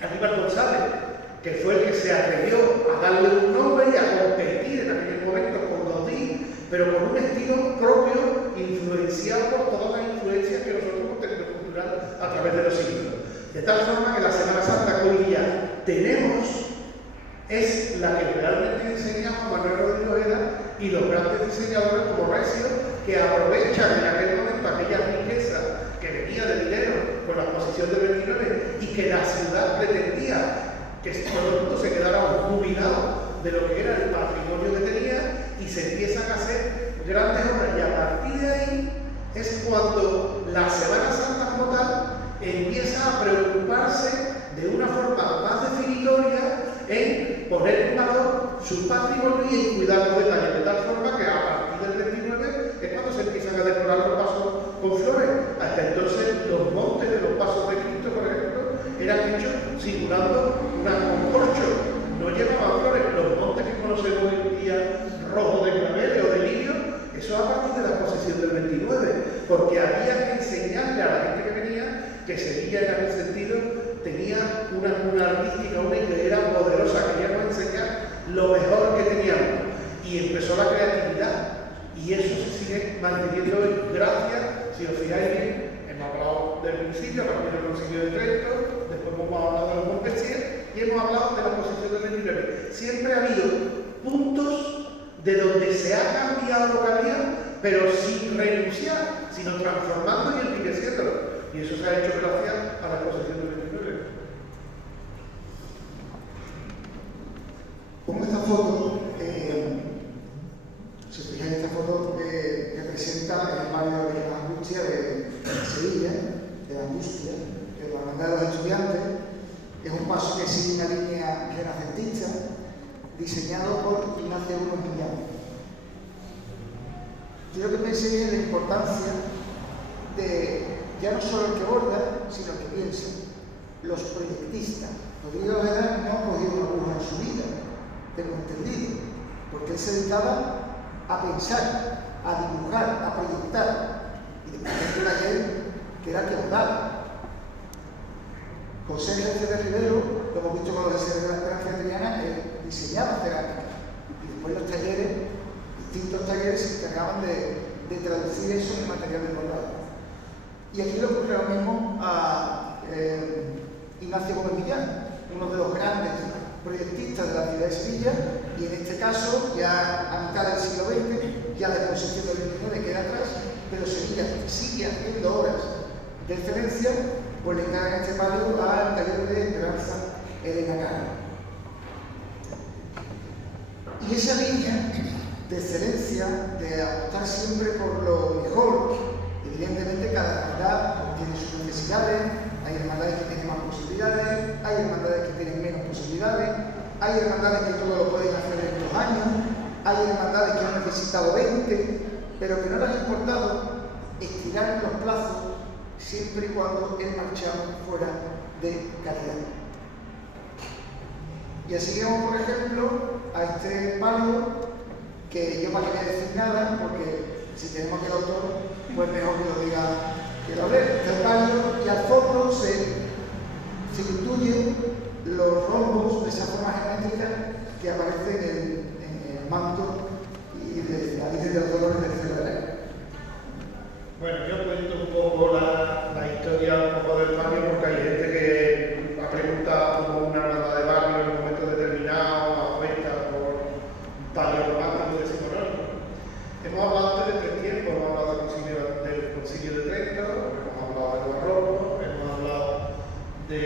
Aníbal González, que fue el que se atrevió a darle un nombre y a competir en aquel momento con Gaudí, pero con un estilo propio, influenciado por todas las influencias que nosotros hemos tenido cultural a través de los siglos. De tal forma que la Semana Santa que hoy día tenemos es la que realmente diseñamos Manuel Rodríguez Ojeda y los grandes diseñadores como Recio, que aprovechan en aquel momento aquella riqueza que venía de dinero con la exposición del 29 y que la ciudad pretendía que todo el mundo se quedara jubilado de lo que era el patrimonio que tenía, y se empiezan a hacer grandes obras, y a partir de ahí es cuando la Semana Santa como tal empieza a preocuparse de una forma más definitoria en poner en valor su patrimonio y en cuidar los detalles, de tal forma que a partir del 29 es cuando se empiezan a decorar los pasos con flores. Hasta entonces los montes de los pasos de Cristo, por ejemplo, eran hechos simulando un corcho, no llevaban flores. Los montes que conocemos hoy en día, rojos de claveles o de lirio, eso a partir de la exposición del 29, porque había que enseñarle a la gente que venía que Sevilla en aquel sentido tenía una artística, una idea poderosa, queríamos enseñar lo mejor que teníamos, y empezó la creatividad, y eso se sigue manteniendo hoy. Gracias, si os fijáis bien, hemos hablado del principio, a partir del Concilio de Trento, después hemos hablado de los Montpensier y hemos hablado de la exposición del 29. Siempre ha habido puntos de donde se ha cambiado lo que había, pero sin renunciar, sino transformando y enriqueciéndolo. Y eso se ha hecho gracias a la exposición del 29. Pongo esta foto, si os fijáis, esta foto representa el barrio de la Angustia de Sevilla, de la Angustia, de la Hermandad de los Estudiantes. Es un paso que sigue una línea renacentista, diseñado por Ignacio Millán. Quiero que penséis en la importancia de ya no solo el que borda, sino el que piensa, los proyectistas. Rodrigo Ojeda no ha cogido una aguja en su vida, tengo entendido, porque él se dedicaba a pensar, a dibujar, a proyectar, y después de un taller que era el que bordaba. José Sánchez de Rivero, lo hemos visto con los diseños de la Esperanza de Triana, él diseñaba cerámica, y después los talleres, distintos talleres, se encargaban de traducir eso en material de bordado. Y aquí le ocurre lo mismo a Ignacio Gómez Millán, uno de los grandes proyectistas de la ciudad de Sevilla, y en este caso, ya a mitad del siglo XX, ya la exposición del 29 queda atrás, pero Sevilla sigue haciendo obras de excelencia, pues le encargan este palio al taller de Esperanza Elena Cano. Y esa línea de excelencia, de apostar siempre por lo mejor, evidentemente cada hermandad tiene sus necesidades, hay hermandades que tienen más posibilidades, hay hermandades que tienen menos posibilidades, hay hermandades que todo lo pueden hacer en 2 años, hay hermandades que han necesitado 20, pero que no les ha importado estirar los plazos siempre y cuando el marchamo fuera de calidad. Y así vemos, por ejemplo, a este palio, que yo para que voy a decir nada, porque si tenemos que el autor, pues mejor que lo diga que lo lea. Este palio, y al fondo se intuyen los rombos de esa forma geométrica que aparecen en manto y de la Virgen de los Dolores del Cerro de la Águila. Bueno, yo cuento un poco la historia un poco del barrio porque hay gente que ha preguntado como una hermandad de barrio en un momento determinado, afecta por un barrio romántico decimonónico. Hemos hablado antes de 3 tiempos, hemos hablado del Concilio de Trento, hemos hablado del Barroco, hemos hablado de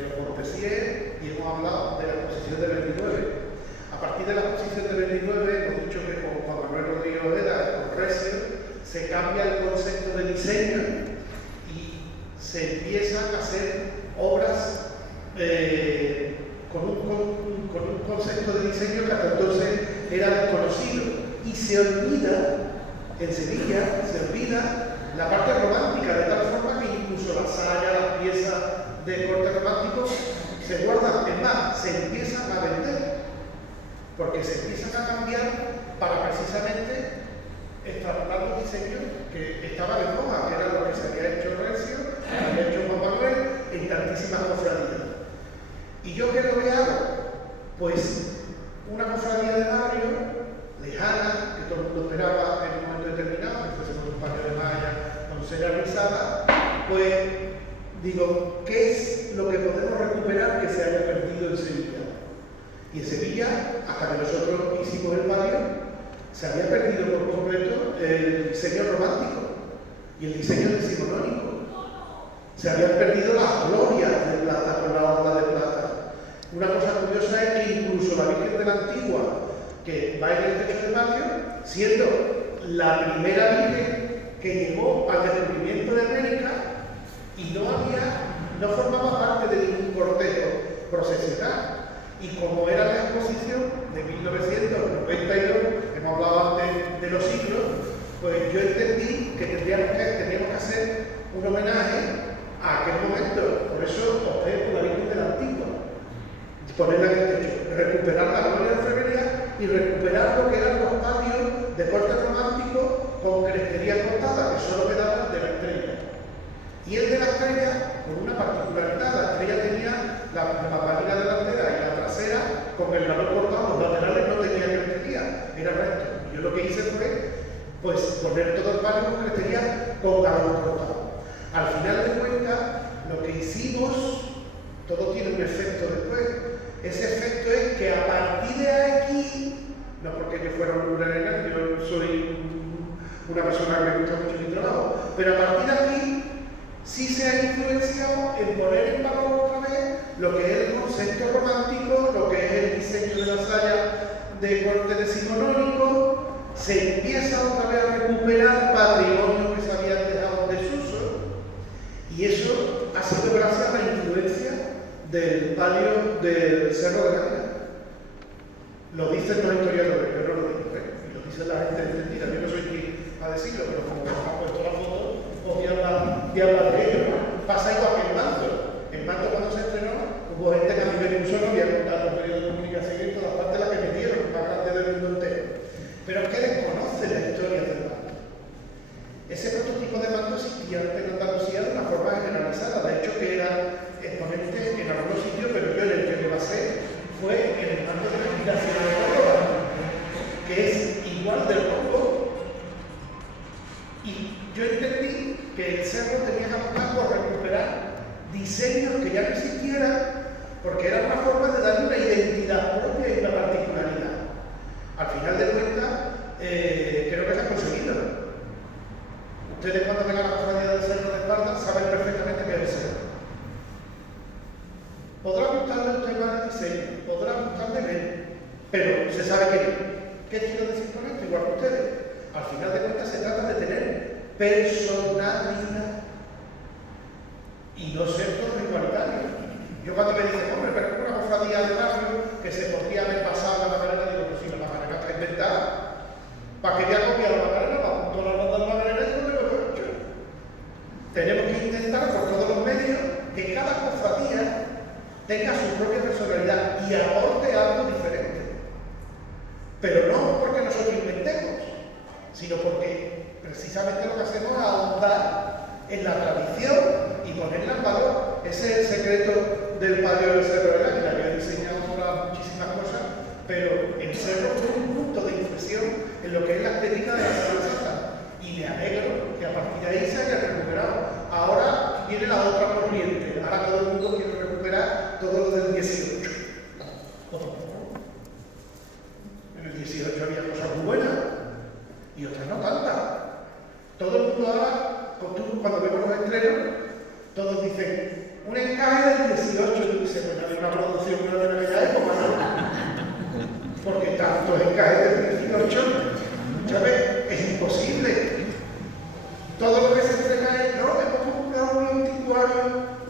los Montpensier y hemos hablado de la Exposición de 29. A partir de la Exposición de 29 hemos dicho que con Juan Manuel Rodríguez Ojeda, con Recio, se cambia el concepto de diseño y se empiezan a hacer obras con un concepto de diseño que hasta entonces era desconocido. Y se olvida, en Sevilla, la parte romántica, de tal forma que incluso la saya, las piezas de corte romántico se guardan. Es más, se empiezan a vender, porque se empiezan a cambiar para precisamente extrapolar los diseños que estaban en moda, que era lo que se había hecho Recio, que había hecho Juan Manuel en tantísimas cofradías. ¿Y yo qué es lo que hago? Pues una cofradía de barrio, lejana, que todo el mundo esperaba en un momento determinado, que fuésemos un paño de malla con cera rizada, pues digo, ¿qué es lo que podemos recuperar que se haya perdido en Sevilla? Y en Sevilla, hasta que nosotros hicimos el barrio, se había perdido por completo el diseño romántico y el diseño decimonónico. Se habían perdido las glorias de plata con la orla de plata. Una cosa curiosa es que incluso la Virgen de la Antigua, que va en el techo del patio, siendo la primera Virgen que llegó al descubrimiento de América y no formaba parte de ningún cortejo procesional. Y como era la exposición de 1992, hemos hablado antes de los siglos, pues yo entendí que teníamos que hacer un homenaje a aquel momento. Por eso opté por la Virgen de la Antigua, ponerla en el techo, recuperar la gloria de enfermería y recuperar lo que eran los patios de corte romántico con crestería cortada, que solo quedaban de la estrella. Y el de la estrella, con una particularidad, la estrella tenía la página delantera y la trasera con el galón cortado, los laterales no tenían crestería, era recto. Yo lo que hice fue pues poner todo el patio con crestería con galón cortado. Al final de cuentas, lo que hicimos, todo tiene un efecto después. Ese efecto es que a partir de aquí, no porque yo fuera un lunar, yo soy una persona que me gusta mucho mi trabajo, pero a partir de aquí sí se ha influenciado en poner en valor otra vez lo que es el concepto romántico, lo que es el diseño de la saya de corte decimonónico. Se empieza otra vez a recuperar patrimonio que se había dejado en desuso, y eso ha sido gracias a la influencia del palio del Cerro de la Águila. Lo dicen los historiadores, yo no lo digo, y lo dice la gente entendida. Yo no soy quien a decirlo, pero como ha puesto la foto, os voy a hablar de ello. Pasa igual que el manto. El manto, cuando se estrenó, hubo gente que a mí me puso, no había contado un periodo de comunicación en todas partes la que me dieron, más grande del mundo entero. Pero es que desconoce la historia del manto. Ese prototipo de manto existía antes en Andalucía de una forma generalizada. De hecho, que era exponente en algunos sitios, pero yo en el que me basé fue en el manto de la inspiración de Córdoba, que es igual del rombo. Y yo entendí que el cerro tenía que apostar por recuperar diseños que ya no existieran, porque era una forma de darle una identidad propia y una particularidad. Al final de cuentas, creo que se ha conseguido. Ustedes, cuando vengan a la cofradía del Cerro de Esparta, saben perfectamente qué es el cerro. Podrá gustarle el tema del diseño, podrá gustarle menos, pero se sabe qué es. ¿Qué quiero decir con esto? Igual que ustedes. Al final de cuentas se trata de tener personalidad y no ser todo igualitario. Yo cuando me dicen, hombre, pero es una cofradía de barrio que se podría haber pasado la Macarena, digo, pues si la Macarena está inventada, ¿para qué voy a copiar la Macarena? Para junto a la banda de la Macarena y no tengo que hecho. Tenemos que intentar por todos los medios que cada cofradía tenga su propia personalidad y aporte algo diferente. Pero no porque nosotros inventemos, sino porque precisamente lo que hacemos es ahondar en la tradición y ponerla en valor. Ese es el secreto del palio del Cerro de la Águila, que he diseñado para muchísimas cosas, pero el cerro fue un punto de inflexión en lo que es la estética de la Semana Santa. Y me alegro que a partir de ahí se haya recuperado. Ahora viene la otra corriente. Ahora todo el mundo quiere recuperar todo lo del 18. En el 18 había cosas muy buenas y otras no tantas. Todo el mundo ahora, cuando vemos los estrenos, todos dicen, un encaje del 18. Y dice, pues había una producción que no era de aquella época, ¿no? Porque tantos encajes del 18, ¿sabes? Es imposible. Todo lo que se entrega es, no, hemos comprado un anticuario,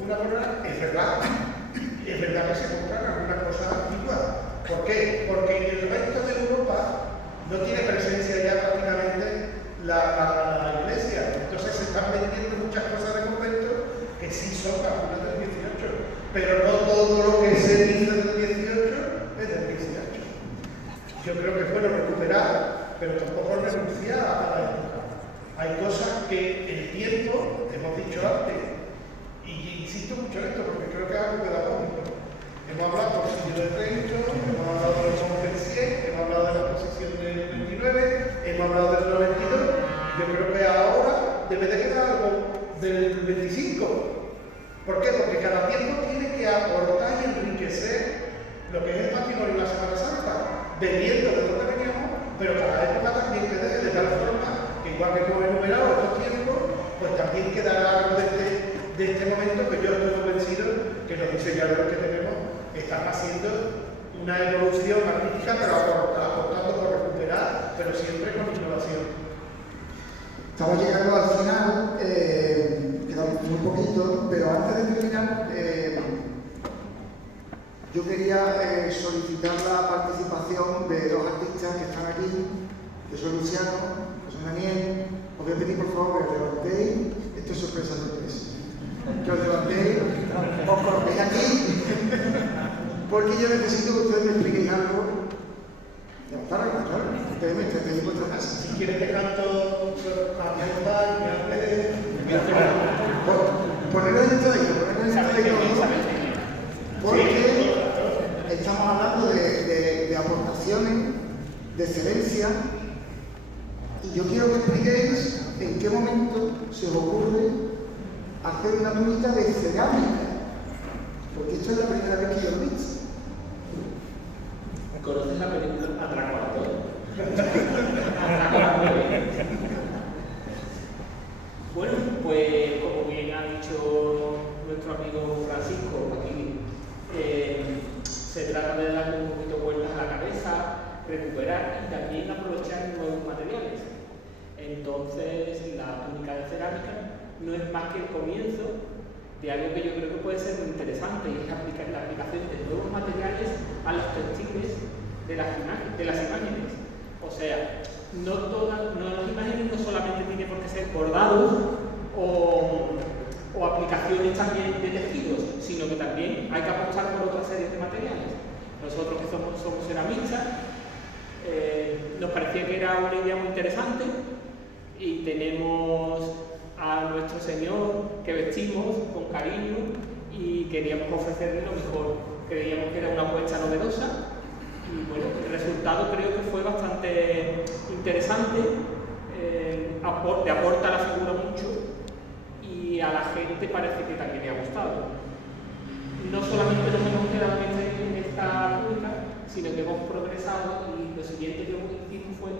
una corona, es verdad que se compran algunas cosas antiguas. ¿Por qué? Porque en el resto de Europa no tiene presencia ya prácticamente la iglesia. Entonces se están vendiendo muchas cosas de convento que sí son algunas del 18, pero no todo lo que se dice del 18 es del 18. Yo creo que es bueno recuperar, pero tampoco renunciar a la época. Hay cosas que el tiempo, hemos dicho antes, y insisto mucho en esto porque creo que es algo pedagógico. Hemos hablado por Sillo de Trento, hemos hablado del Montpensier, hemos hablado de la exposición del 29, hemos hablado del 92. Yo creo que ahora debe de quedar algo del 25. ¿Por qué? Porque cada tiempo tiene que aportar y enriquecer lo que es el patrimonio de la Semana Santa, bebiendo de donde veníamos, pero cada época también que deje de tal forma que igual que hemos enumerado estos tiempos, pues también quedará algo de este momento que yo estoy convencido que los diseñadores que tenemos están haciendo una evolución artística, pero apostando por recuperar, pero siempre con innovación. Estamos llegando al final, queda muy poquito, pero antes de terminar, yo quería solicitar la participación de dos artistas que están aquí, que son Luciano, que son Daniel. Os voy a pedir por favor que os levantéis, esto es sorpresa, que os levantéis, os coloquéis aquí, porque yo necesito que ustedes me expliquéis algo. Claro, ustedes me entendéis en vuestra casa. Si quieres te canto a cantar, ponerlo en esto de todo, porque estamos hablando de aportaciones, de excelencia, y yo quiero que expliquéis en qué momento se os ocurre hacer una túnica de cerámica, porque esto es la primera vez que yo lo he visto. ¿Conoces la película Atraco? Bueno, pues como bien ha dicho nuestro amigo Francisco aquí, se trata de darle un poquito vueltas a la cabeza, recuperar y también aprovechar nuevos materiales. Entonces, la túnica de cerámica no es más que el comienzo de algo que yo creo que puede ser muy interesante, y es aplicar la aplicación de nuevos materiales a los textiles de las imágenes. O sea, las imágenes no solamente tienen por qué ser bordados o aplicaciones también de tejidos, sino que también hay que apostar por otra serie de materiales. Nosotros que somos ceramistas, nos parecía que era una idea muy interesante, y tenemos a nuestro Señor que vestimos con cariño y queríamos ofrecerle lo mejor. Creíamos que era una apuesta novedosa y bueno, el resultado creo que fue bastante interesante, aporta a la figura mucho y a la gente parece que también le ha gustado. No solamente nos hemos quedado en esta túnica, sino que hemos progresado, y lo siguiente que hicimos fue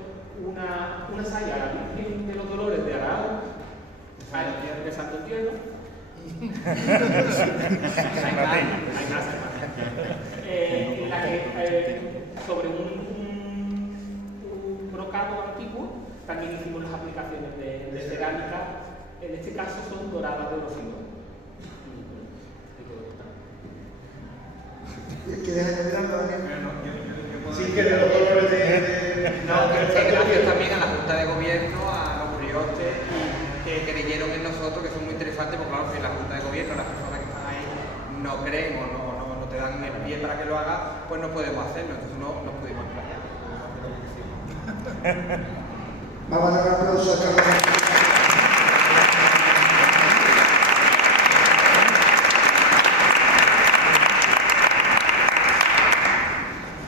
una saya a la Virgen de los Dolores de Arao, de Santo Tierno, en la que sobre un brocado antiguo también hicimos las aplicaciones de cerámica. En este caso son doradas de rocío. ¿Quieres añadir algo, Daniel? Sí, que de los dolores de... No, gracias también a la Junta de Gobierno, a los priostes, que creyeron en nosotros, que son muy interesantes, porque claro, si la Junta de Gobierno, las personas que están ahí, no creen o no te dan el pie para que lo hagas, pues no podemos hacerlo, entonces no pudimos playar. Vamos a dar un aplauso a Carlos.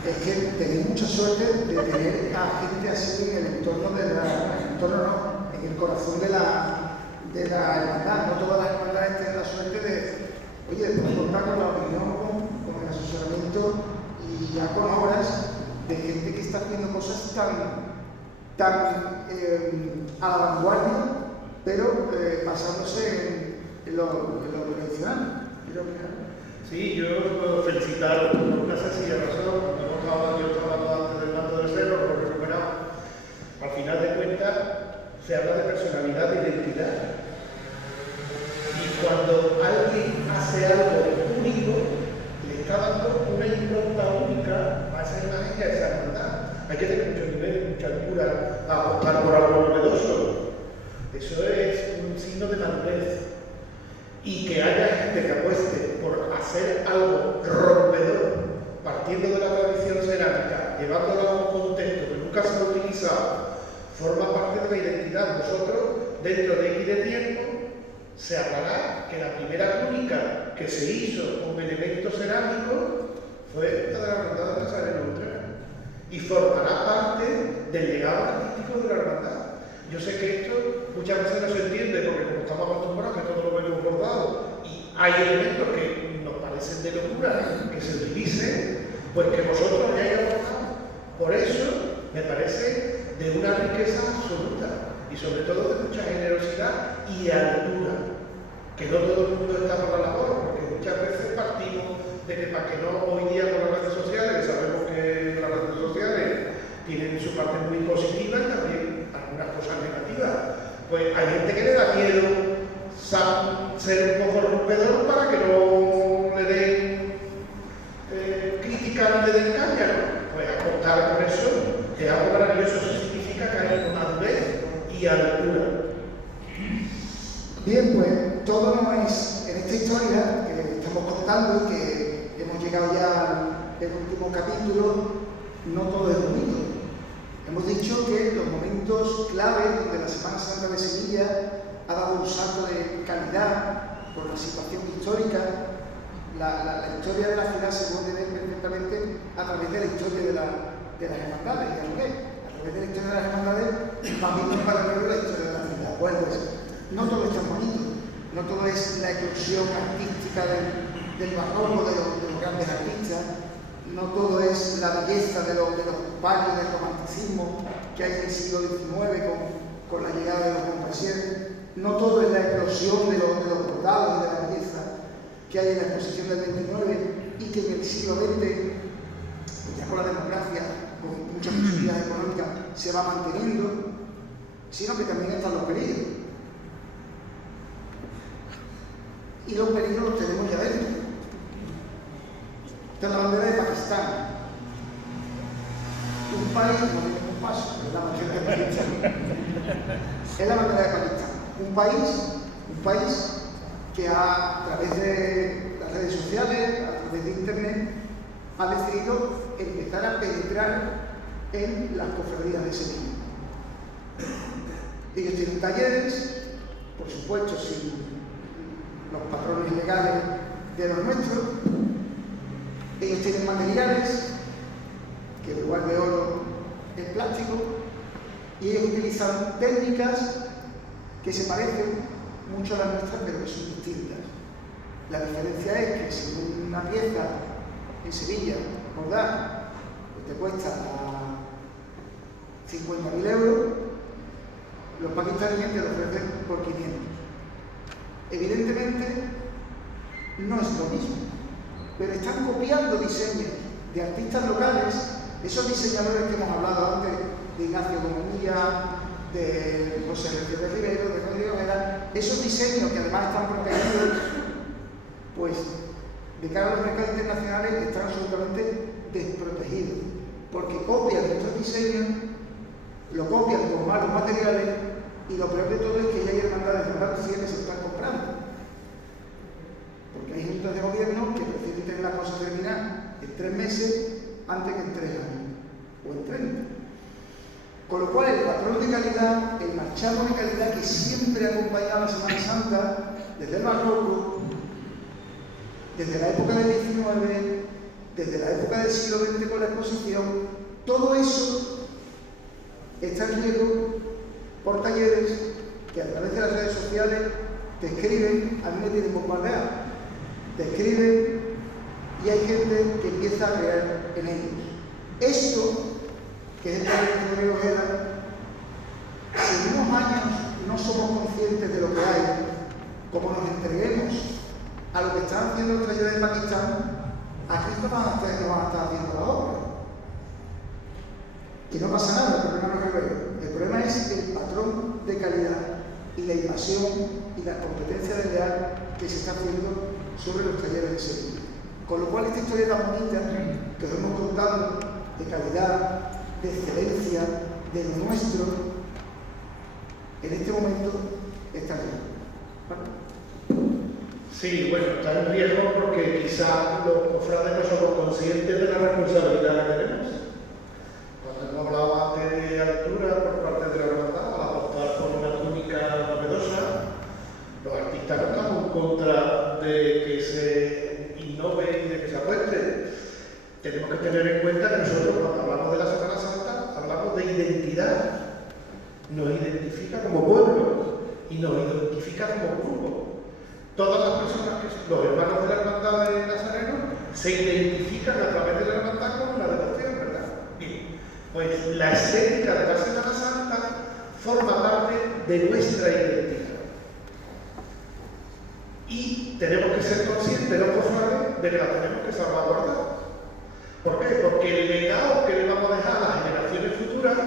Es que tenéis tan a la vanguardia, pero basándose en lo tradicional. Sí, yo puedo felicitar por una sencilla razón. Yo estaba hablando antes del manto del cerro, lo he recuperado. Al final de cuentas, se habla de personalidad, de identidad. Y cuando alguien hace algo único, le está dando una impronta única a esa imagen y a esa hermandad. Hay que tener mucho nivel, mucha altura, a apostar por algo novedoso. Eso es un signo de madurez. Y que haya gente que apueste por hacer algo rompedor, partiendo de la tradición cerámica, llevándolo a un contexto que nunca se ha utilizado, forma parte de la identidad. Nosotros, dentro de X de tiempo, se hablará que la primera túnica que se hizo con elementos cerámicos fue la de la hermandad de Nazareno Utrera y formará parte del legado artístico de la hermandad. Yo sé que esto muchas veces no se entiende porque como estamos acostumbrados que todo lo vemos bordado y hay elementos que nos parecen de locura que se utilicen, pues que vosotros ya hayáis abordado. Por eso me parece de una riqueza absoluta y sobre todo de mucha generosidad y altura, que no todo el mundo está por la labor, porque muchas veces partimos de que para que no hoy día con las redes sociales, que sabemos que las redes sociales tienen su parte muy positiva y también algunas cosas negativas, pues hay gente que le da miedo ser un poco rompedor para que no le den crítica ni le den caña, ¿no? Pues aportar por eso es algo maravilloso. Eso significa que hay madurez y altura. Bien, pues todo no es en esta historia que estamos contando, que hemos llegado ya al último capítulo, no todo es bonito. Hemos dicho que los momentos clave donde la Semana Santa de Sevilla ha dado un salto de calidad por la situación histórica, la historia de la ciudad se puede ver perfectamente a través de la historia de las hermandades. ¿Y a través de la historia de las hermandades también nos para ver la historia de la ciudad? Bueno, pues no todo es tan bonito, no todo es la eclosión artística del barroco, de los grandes artistas. No todo es la belleza de los paños del romanticismo que hay en el siglo XIX con la llegada de los Montpensier. No todo es la explosión de los bordados y de la belleza que hay en la exposición del XXIX y que en el siglo XX, pues ya con la democracia, con muchas posibilidades económicas, se va manteniendo, sino que también están los peligros. Y los peligros los tenemos ya dentro. Esta es la bandera de Pakistán. Un país, no tiene un paso, es la bandera de Pakistán. Es la bandera de Pakistán. Un país que a través de las redes sociales, a través de internet, ha decidido empezar a penetrar en las cofradías de Sevilla. Ellos tienen talleres, por supuesto, sin los patrones legales de los nuestros. Ellos tienen materiales, que en lugar de oro es plástico, y ellos utilizan técnicas que se parecen mucho a las nuestras, pero que son distintas. La diferencia es que si una pieza en Sevilla, bordar, pues te cuesta 50.000 euros, los pakistaníes te lo ofrecen por 500. Evidentemente, no es lo mismo, pero están copiando diseños de artistas locales, esos diseñadores que hemos hablado antes, de Ignacio Comunilla, de José de Rivero, de Rodrigo Vera, esos diseños que además están protegidos, pues de cara a los mercados internacionales están absolutamente desprotegidos, porque copian nuestros diseños, lo copian con malos materiales y lo peor de todo es que ya hay hermandades de Andalucía que se están comprando. Porque hay juntas de gobierno que prefieren tener la cosa terminada en 3 meses antes que en 3 años o en 30. Con lo cual el patrón de calidad, el marchamo de calidad que siempre ha acompañado a la Semana Santa desde el barroco, desde la época del XIX, desde la época del siglo XX con la exposición, todo eso está en riesgo por talleres que a través de las redes sociales te escriben, a mí me tienen bombardeado, te escriben y hay gente que empieza a creer en ellos. Esto, que es el proyecto de Ojeda, si en unos años no somos conscientes de lo que hay, como nos entreguemos a lo que están haciendo los talleres de Pakistán, aquí no van a estar haciendo la obra. Que no pasa nada, el problema no es el problema. El problema es el patrón de calidad y la invasión y la competencia desleal que se está haciendo sobre los talleres de Sevilla. Con lo cual, esta historia tan bonita que os hemos contado, de calidad, de excelencia, de lo nuestro, en este momento está aquí. ¿Vale? Sí, bueno, está en riesgo porque quizás los cofrades no somos conscientes de la responsabilidad que tenemos. Cuando hemos hablado antes de altura por parte de la hermandad, al apostar por una túnica novedosa, los artistas no estamos en contra de que se innove y de que se apueste. Tenemos que tener en cuenta que nosotros, cuando hablamos de la Semana Santa, hablamos de identidad. Nos identifica como pueblo y nos identifica como grupo. Todas las personas que son los hermanos de la hermandad de Nazareno se identifican a través de la hermandad con la devoción, ¿verdad? Bien, pues la estética de la Semana Santa forma parte de nuestra identidad. Y tenemos que ser conscientes, los cofrades, de que la tenemos que salvaguardar. ¿Por qué? Porque el legado que le vamos a dejar a las generaciones futuras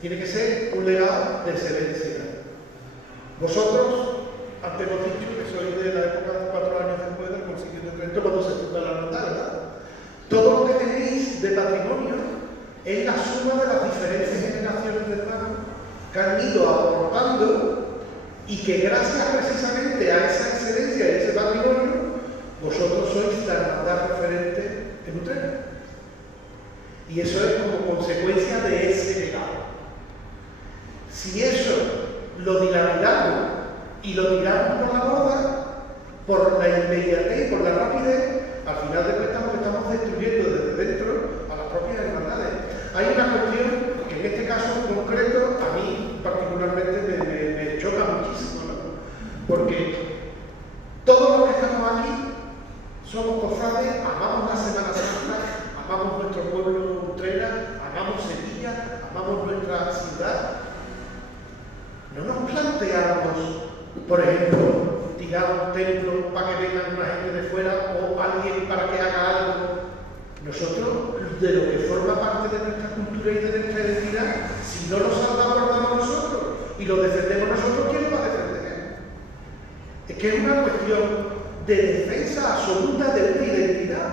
tiene que ser un legado de excelencia. Vosotros, antes hemos dicho que sois de la época de 4 años después del Concilio de Trento, cuando se funda la hermandad, ¿verdad? Todo lo que tenéis de patrimonio es la suma de las diferentes generaciones de hermanos que han ido aportando y que gracias precisamente a esa excelencia y a ese patrimonio, vosotros sois la hermandad referente en Utrera. Y eso es como consecuencia de ese legado. Si eso lo dilapidamos y lo tiramos por la borda, por la inmediatez y por la rapidez, al final de cuentas lo que estamos destruyendo desde dentro a las propias hermandades. Hay una cuestión que en este caso en concreto a mí particularmente me choca muchísimo, ¿no? Porque todos los que estamos aquí somos cofrades, amamos la Semana Santa, amamos nuestro pueblo Utrera, amamos Sevilla, amamos nuestra ciudad. No nos planteamos, por ejemplo, tirar un templo para que vengan una gente de fuera o alguien para que haga algo. Nosotros, de lo que forma parte de nuestra cultura y de nuestra identidad, si no lo salvaguardamos nosotros y lo defendemos nosotros, ¿quién lo va a defender? Es que es una cuestión de defensa absoluta de una identidad.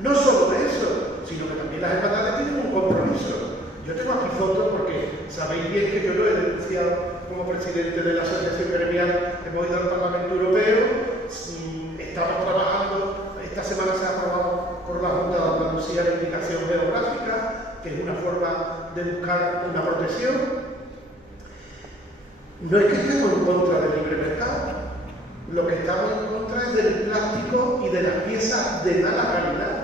No solo de eso, sino que también las hermandades tienen un compromiso. Yo tengo aquí fotos porque sabéis bien que yo lo he denunciado como presidente de la Asociación Gremial. Hemos ido al Parlamento Europeo, estamos trabajando, esta semana se ha aprobado por la Junta de Andalucía la indicación geográfica, que es una forma de buscar una protección. No es que estemos en contra del libre mercado, lo que estamos en contra es del plástico y de las piezas de mala calidad.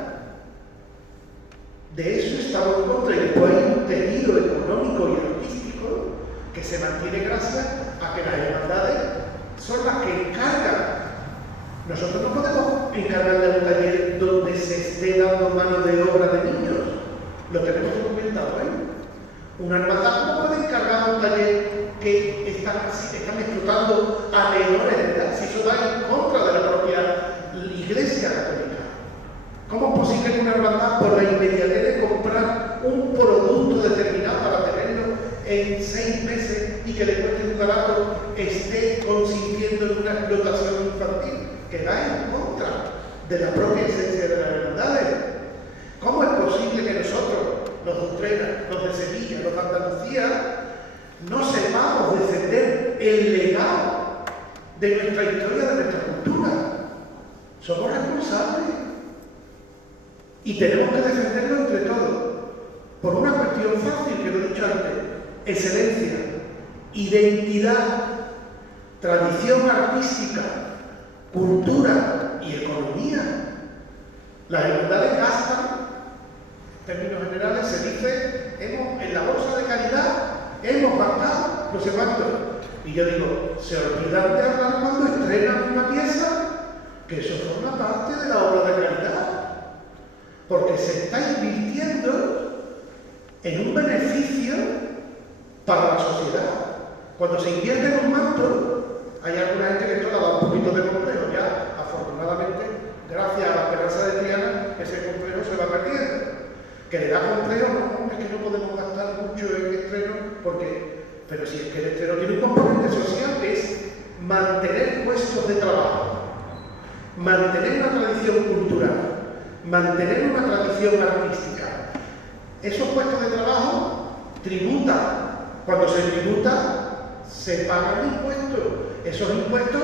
De eso estamos en contra, y después hay un tejido económico y artístico que se mantiene gracias a que las hermandades son las que encargan. Nosotros no podemos encargarle a un taller donde se esté dando mano de obra de niños. Lo tenemos documentado ahí. Una hermandad no puede encargar a un taller que están explotando a menores de edad, si eso va en contra de la propia Iglesia Católica. ¿Cómo es posible que una hermandad, por la inmediatez de comprar un producto determinado para tenerlo en 6 meses y que le cueste un barato, esté consintiendo en una explotación infantil que va en contra de la propia esencia de las hermandades? ¿Cómo es posible que nosotros, los de Utrera, los de Sevilla, los de Andalucía, no sepamos defender el legado de nuestra historia, de nuestra cultura? Somos responsables y tenemos que defenderlo entre todos, por una cuestión fácil que lo he dicho antes: excelencia, identidad, tradición artística, cultura y economía. Las hermandades gastan, en términos generales se dice, en la bolsa de caridad hemos gastado no sé cuánto. Y yo digo, se olvidan de hablar cuando estrenan una pieza, que eso forma parte de la obra de caridad, porque se está invirtiendo en un beneficio para la sociedad. Cuando se invierte en un manto, hay alguna gente que esto le da un poquito de complejo. Ya, afortunadamente, gracias a la esperanza de Triana, ese complejo se va perdiendo. Que le da complejo, no, es que no podemos gastar mucho en estreno, pero si es que el estreno tiene un componente social que es mantener puestos de trabajo, mantener una tradición cultural, mantener una tradición artística. Esos puestos de trabajo tributan. Cuando se tributa, se pagan impuestos. Esos impuestos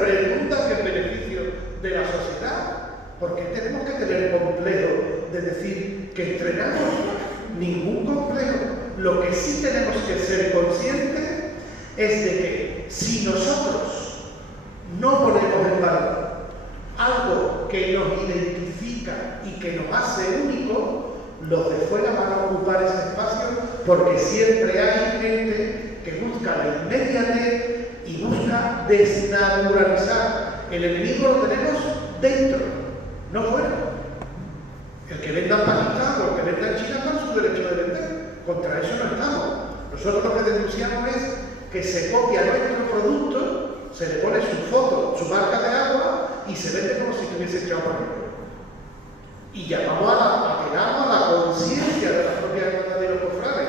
redundan en beneficio de la sociedad. Porque tenemos que tener complejo de decir que estrenamos. Ningún complejo. Lo que sí tenemos que ser conscientes es de que si nosotros no ponemos en valor algo que nos identifica y que nos hace únicos, los de fuera van a ocupar ese espacio, porque siempre hay gente que busca la inmediatez y busca desnaturalizar. El enemigo lo tenemos dentro, no fuera. El que venda en Pakistán o el que venda en China está en su derecho de vender. Contra eso no estamos. Nosotros lo que denunciamos es que se copia nuestro producto, se le pone su foto, su marca de agua y se vende como si estuviese echado por ejemplo. Y llamamos a la conciencia de la propia hermandad de los cofrades,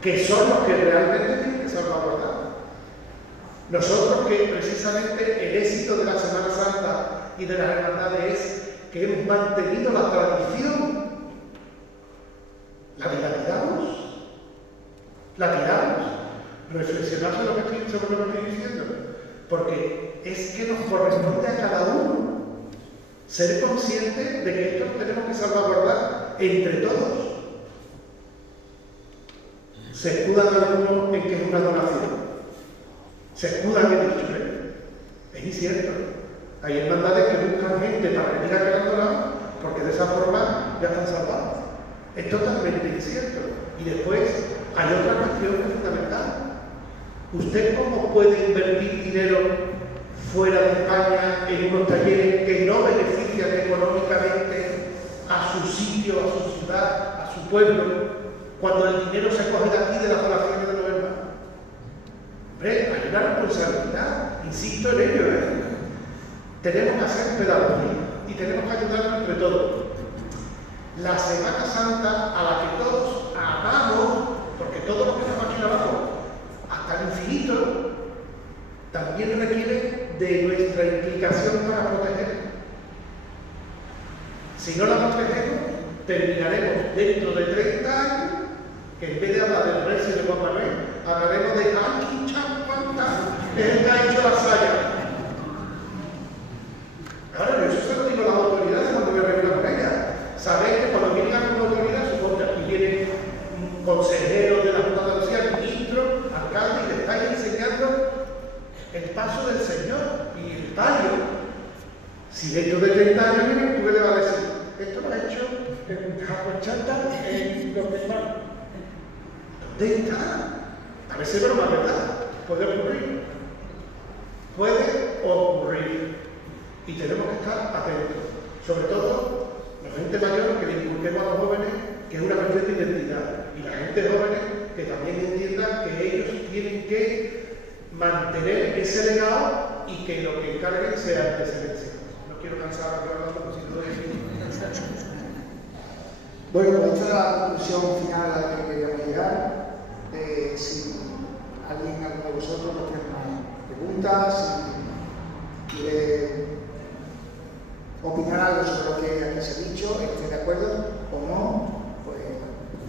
que son los que realmente tienen que salvaguardar. Nosotros que precisamente el éxito de la Semana Santa y de las hermandades es que hemos mantenido la tradición. ¿La dilapidamos? ¿La tiramos? Reflexionar sobre lo que estoy diciendo. Porque es que nos corresponde a cada uno ser consciente de que esto lo tenemos que salvaguardar entre todos. Se escudan algunos en que es una donación. Se escudan en el chulete. Es incierto. Hay hermandades que buscan gente para venir a Carandola porque de esa forma ya están salvados. Es totalmente incierto. Y después hay otra cuestión fundamental. ¿Usted cómo puede invertir dinero fuera de España en unos talleres que no benefician económicamente a su sitio, a su ciudad, a su pueblo, cuando el dinero se coge de aquí, de las donaciones de los hermanos? Hombre, hay una responsabilidad, insisto en ello, Tenemos que hacer pedagogía y tenemos que ayudarnos entre todos. La Semana Santa, a la que todos amamos, porque todo lo que estamos aquí abajo, hasta el infinito, también requiere de nuestra implicación para proteger. Si no la protegemos, terminaremos dentro de 30 años, que en vez de hablar del rey de Juan Manuel, hablaremos de ¡ay, champanta! Es el que ha hecho la saya. Claro, eso se lo digo a las autoridades cuando me reúno con ellas. Sabéis que cuando vienen a una autoridad, supongo que aquí vienen consejeros de la Junta de Andalucía, ministros, alcaldes, y le estáis enseñando el paso del Señor y el palio. Si dentro de 30 años vienen, tú le vas a decir, esto lo ha hecho en Jacochanta en los hermanos. ¿Dónde está? Parece broma, ¿verdad? Puede ocurrir. Puede ocurrir. Y tenemos que estar atentos. Sobre todo, la gente mayor, que le inculquemos a los jóvenes que es una cuestión de identidad. Y la gente joven que también entienda que ellos tienen que mantener ese legado y que lo que encarguen sea de excelencia. No quiero cansar hablando por si no es. Bueno, pues esta es la conclusión final a la que queríamos llegar. Si alguien, alguno de vosotros, nos tiene una pregunta, si quiere opinar algo sobre lo que aquí se ha dicho, esté de acuerdo o no, pues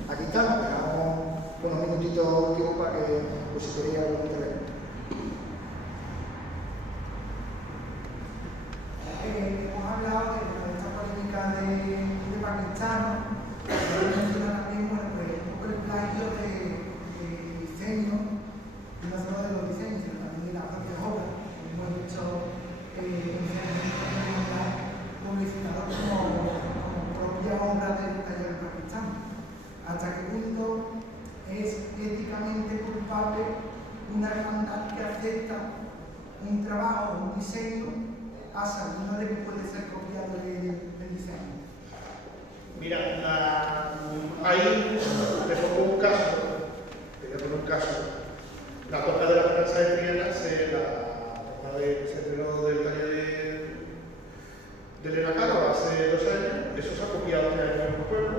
aquí estamos, dejamos unos minutitos últimos para que pues, si queréis algún interés. Hemos hablado de esta polémica de Pakistán, hemos mencionado también pues, un poco el plagio de diseño, no solo de los diseños, sino también de las propias obras. Hemos hecho publicitados como propia obra del taller de Pakistán. ¿Hasta qué punto es éticamente culpable una hermandad que acepta un trabajo, un diseño, a sabiendo de que puede ser copiado del diseño? Mira, hay caso. La toca de la Esperanza de Triana, la toca se estrenó del taller de Elena Caro hace 2 años, eso se ha copiado este año en nuestro pueblo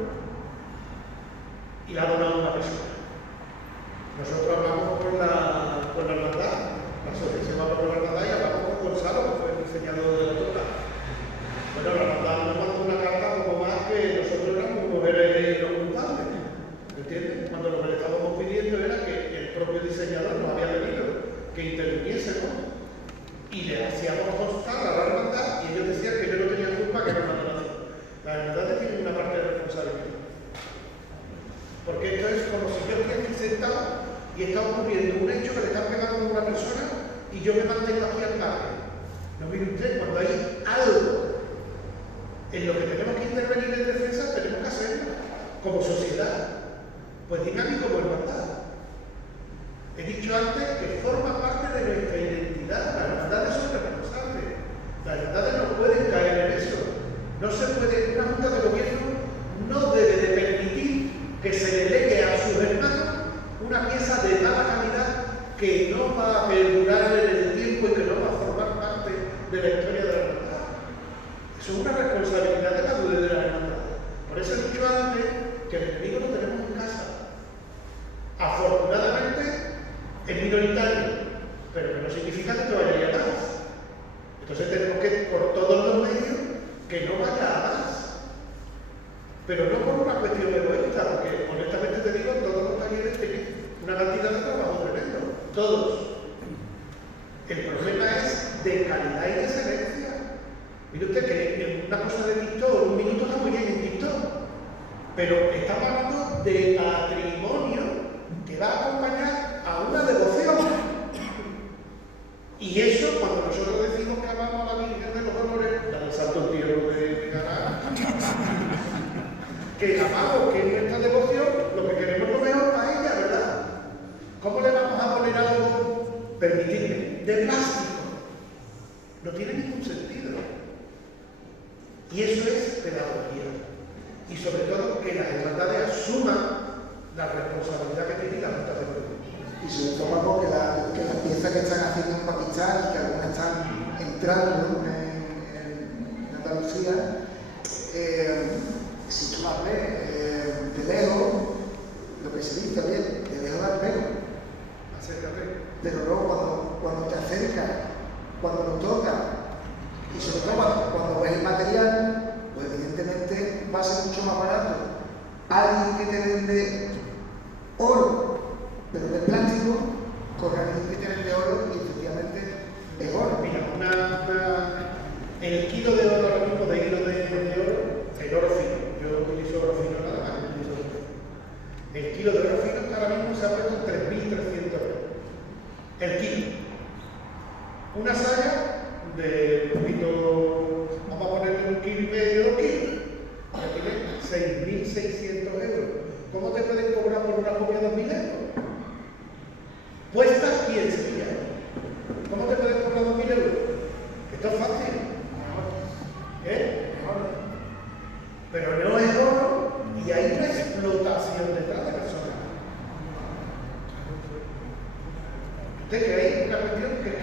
y la ha donado una persona. Nosotros hablamos con la hermandad, la asociación habló con la hermandad y hablamos con Gonzalo, que fue el diseñador de la toca. Bueno, la hermandad nos mandó una carta como más que nosotros éramos mujeres no culpables. ¿Entiendes? Cuando lo que le estábamos pidiendo era que el propio diseñador nos había pedido que interviniésemos y le hacíamos constar a la hermandad y ellos decían que yo no tenía culpa, que no me lo hacía. Las hermandades tienen una parte de responsabilidad. Porque esto es como si yo estoy aquí sentado y está ocurriendo un hecho que le están pegando a una persona y yo me mantengo aquí al margen. No, mire usted, cuando hay algo en lo que tenemos que intervenir en defensa, tenemos que hacerlo como sociedad. Pues digan y como hermandad. He dicho antes que forma parte de nuestra identidad. Las hermandades son responsables. Las hermandades no pueden caer en eso. No se puede, una junta de gobierno no debe de permitir que se delegue a sus hermanos una pieza de mala calidad que no va a perdurar en el tiempo y que no va a formar parte de la historia de la hermandad. Eso es una responsabilidad de la dudez de la hermandad. Por eso he dicho antes que el enemigo lo tenemos en casa. Afortunadamente es minoritario, pero que no significa que te vaya a ir a más. Entonces tenemos que, por todos los medios, que no vaya a más. Pero no por una cuestión de vuelta, porque honestamente te digo, todos los talleres tienen una cantidad de trabajo tremendo. Todos. El problema es de calidad y de excelencia. Mire usted que en una cosa de TikTok, un minuto está muy bien en TikTok, pero estamos hablando de patrimonio que va a acompañar a una devoción. Y eso, cuando nosotros decimos que amamos a la Virgen de los Dolores, la del Santo Entierro de Granada, que amamos, que es nuestra devoción, lo que queremos es lo mejor para ella, ¿verdad? ¿Cómo le vamos a poner algo, permitidme, de plástico? No tiene ningún sentido. Y eso es pedagogía. Y sobre todo que las hermandades asuman la responsabilidad que tiene la Junta de Gobierno. Y sobre todo algo que las piezas que están haciendo en Pakistán y que algunas están entrando en Andalucía, si tú las ves de lejos, lo que se dice bien, de lejos da pego. Acércate. Pero luego cuando te acercas, cuando lo tocas, y sobre todo cuando ves el material, pues evidentemente va a ser mucho más barato. Alguien que te vende oro, pero de plástico, con alguien que te vende oro y efectivamente es oro. Mira, el kilo de oro ahora mismo, de hilo de oro, el oro fino, yo utilizo oro fino nada más, el kilo de oro fino que ahora mismo se ha puesto en 3.300 euros. El kilo. Una saya de un poquito, vamos a ponerle 1,5 kilos, 2 kilos, que tiene 6.600 euros. ¿Cómo te pueden cobrar por una copia 2.000 euros? Puesta aquí en Sevilla. ¿Cómo te pueden cobrar 2.000 euros? Esto es fácil. Pero no es oro y hay una explotación detrás de personas. Usted que hay una cuestión que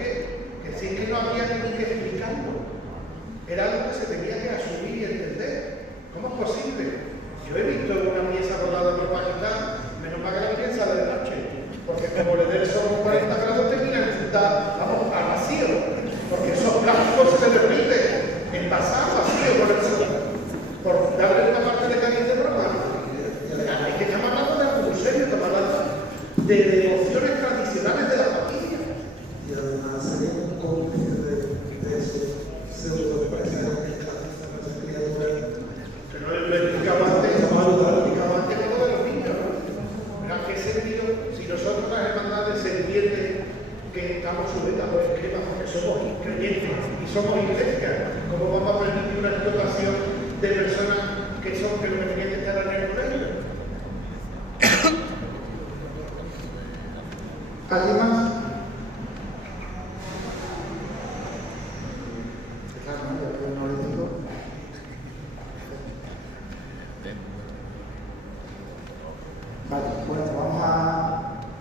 si es que no había ni que explicarlo. Era algo que se tenía que asumir y entender. ¿Cómo es posible? Yo he visto una pieza rodada por Pakistán, menos mal que la pieza de noche, porque como le den solo 40 grados terminan de estar, vamos, al vacío, porque esos plásticos se derriten, envasados vacío por el sol, por darle una parte de cariño de broma. Hay que estar hablando de algo serio, estamos hablando de devociones tradicionales de la familia. Y además sería un cómplice de ese pseudo empresario que esclaviza a esa criatura. Que no lo explicaba antes, como lo explicaba antes con lo de los niños, ¿no? ¿En qué sentido? Si nosotros las hermandades se entiende que estamos sujetas a los esquemas porque somos creyentes y somos iglesias, ¿cómo vamos a permitir una explotación de personas que lo que tenían que estar en el colegio? ¿Alguien más? Vale, bueno, vamos a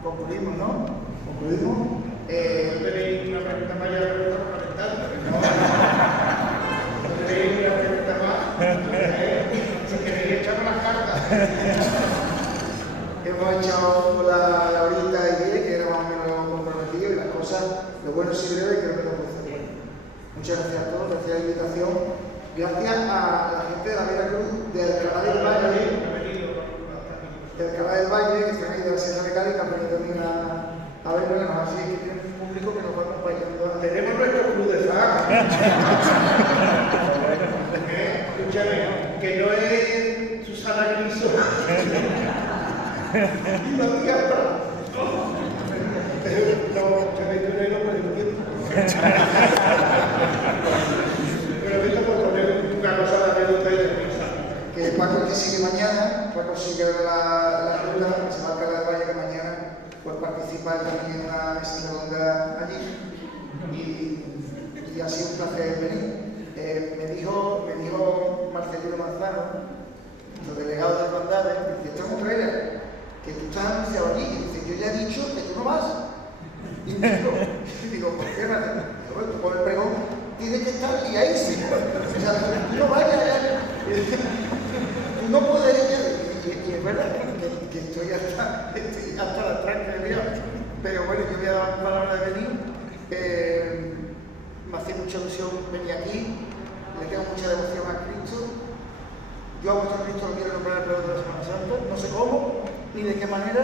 concluir. Hemos echado la horita y 10, que era más o menos lo comprometido, y las cosas, lo bueno es breve y creo que lo puedo hacer bueno. Muchas gracias a todos, gracias a la invitación. Gracias a la gente de la Veracruz, de Alcalá del Valle, que están ahí de la Sierra de Cádiz, que han venido también a ver, bueno, así que tienen un público que nos va acompañando. Tenemos nuestro club de fan. Escúchame, que no es Susana Griso. Y la tía no, que me no por el tiempo. Pero esto por poner una cosa de anécdota y de risa. Que Paco que sigue mañana, Paco sigue la ruta, que se va a Alcalá del Valle, que mañana pues participa también en una mesa redonda allí. Y ha sido un placer venir. Me dijo Marcelino Manzano, los delegados de hermandades, que estamos traer, que tú estás anunciado allí, y dice, yo ya he dicho que tú no vas. Y digo, ¿por qué? Bueno, tú con el pregón tienes que estar liadísimo. O sea, tú no vayas ya. Tú no puedes ir. Y es verdad que estoy hasta la tranca de día. Pero bueno, yo voy a dar palabra de venir. Me hace mucha ilusión venir aquí. Le tengo mucha devoción a Cristo. Yo a vuestro Cristo lo quiero nombrar el pregón de la Semana Santa. No sé cómo ni de qué manera,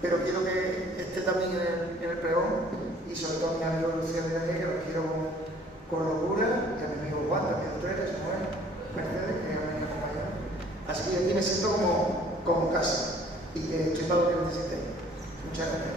pero quiero que esté también en el pregón, y sobre todo a mi amigo Lucía de Daniel, que lo quiero con locura, y a mi amigo Juan, también Tres, Samuel, Mercedes, que me han acompañado. Así que yo aquí me siento como casa, y estoy para lo que necesitéis. Muchas gracias.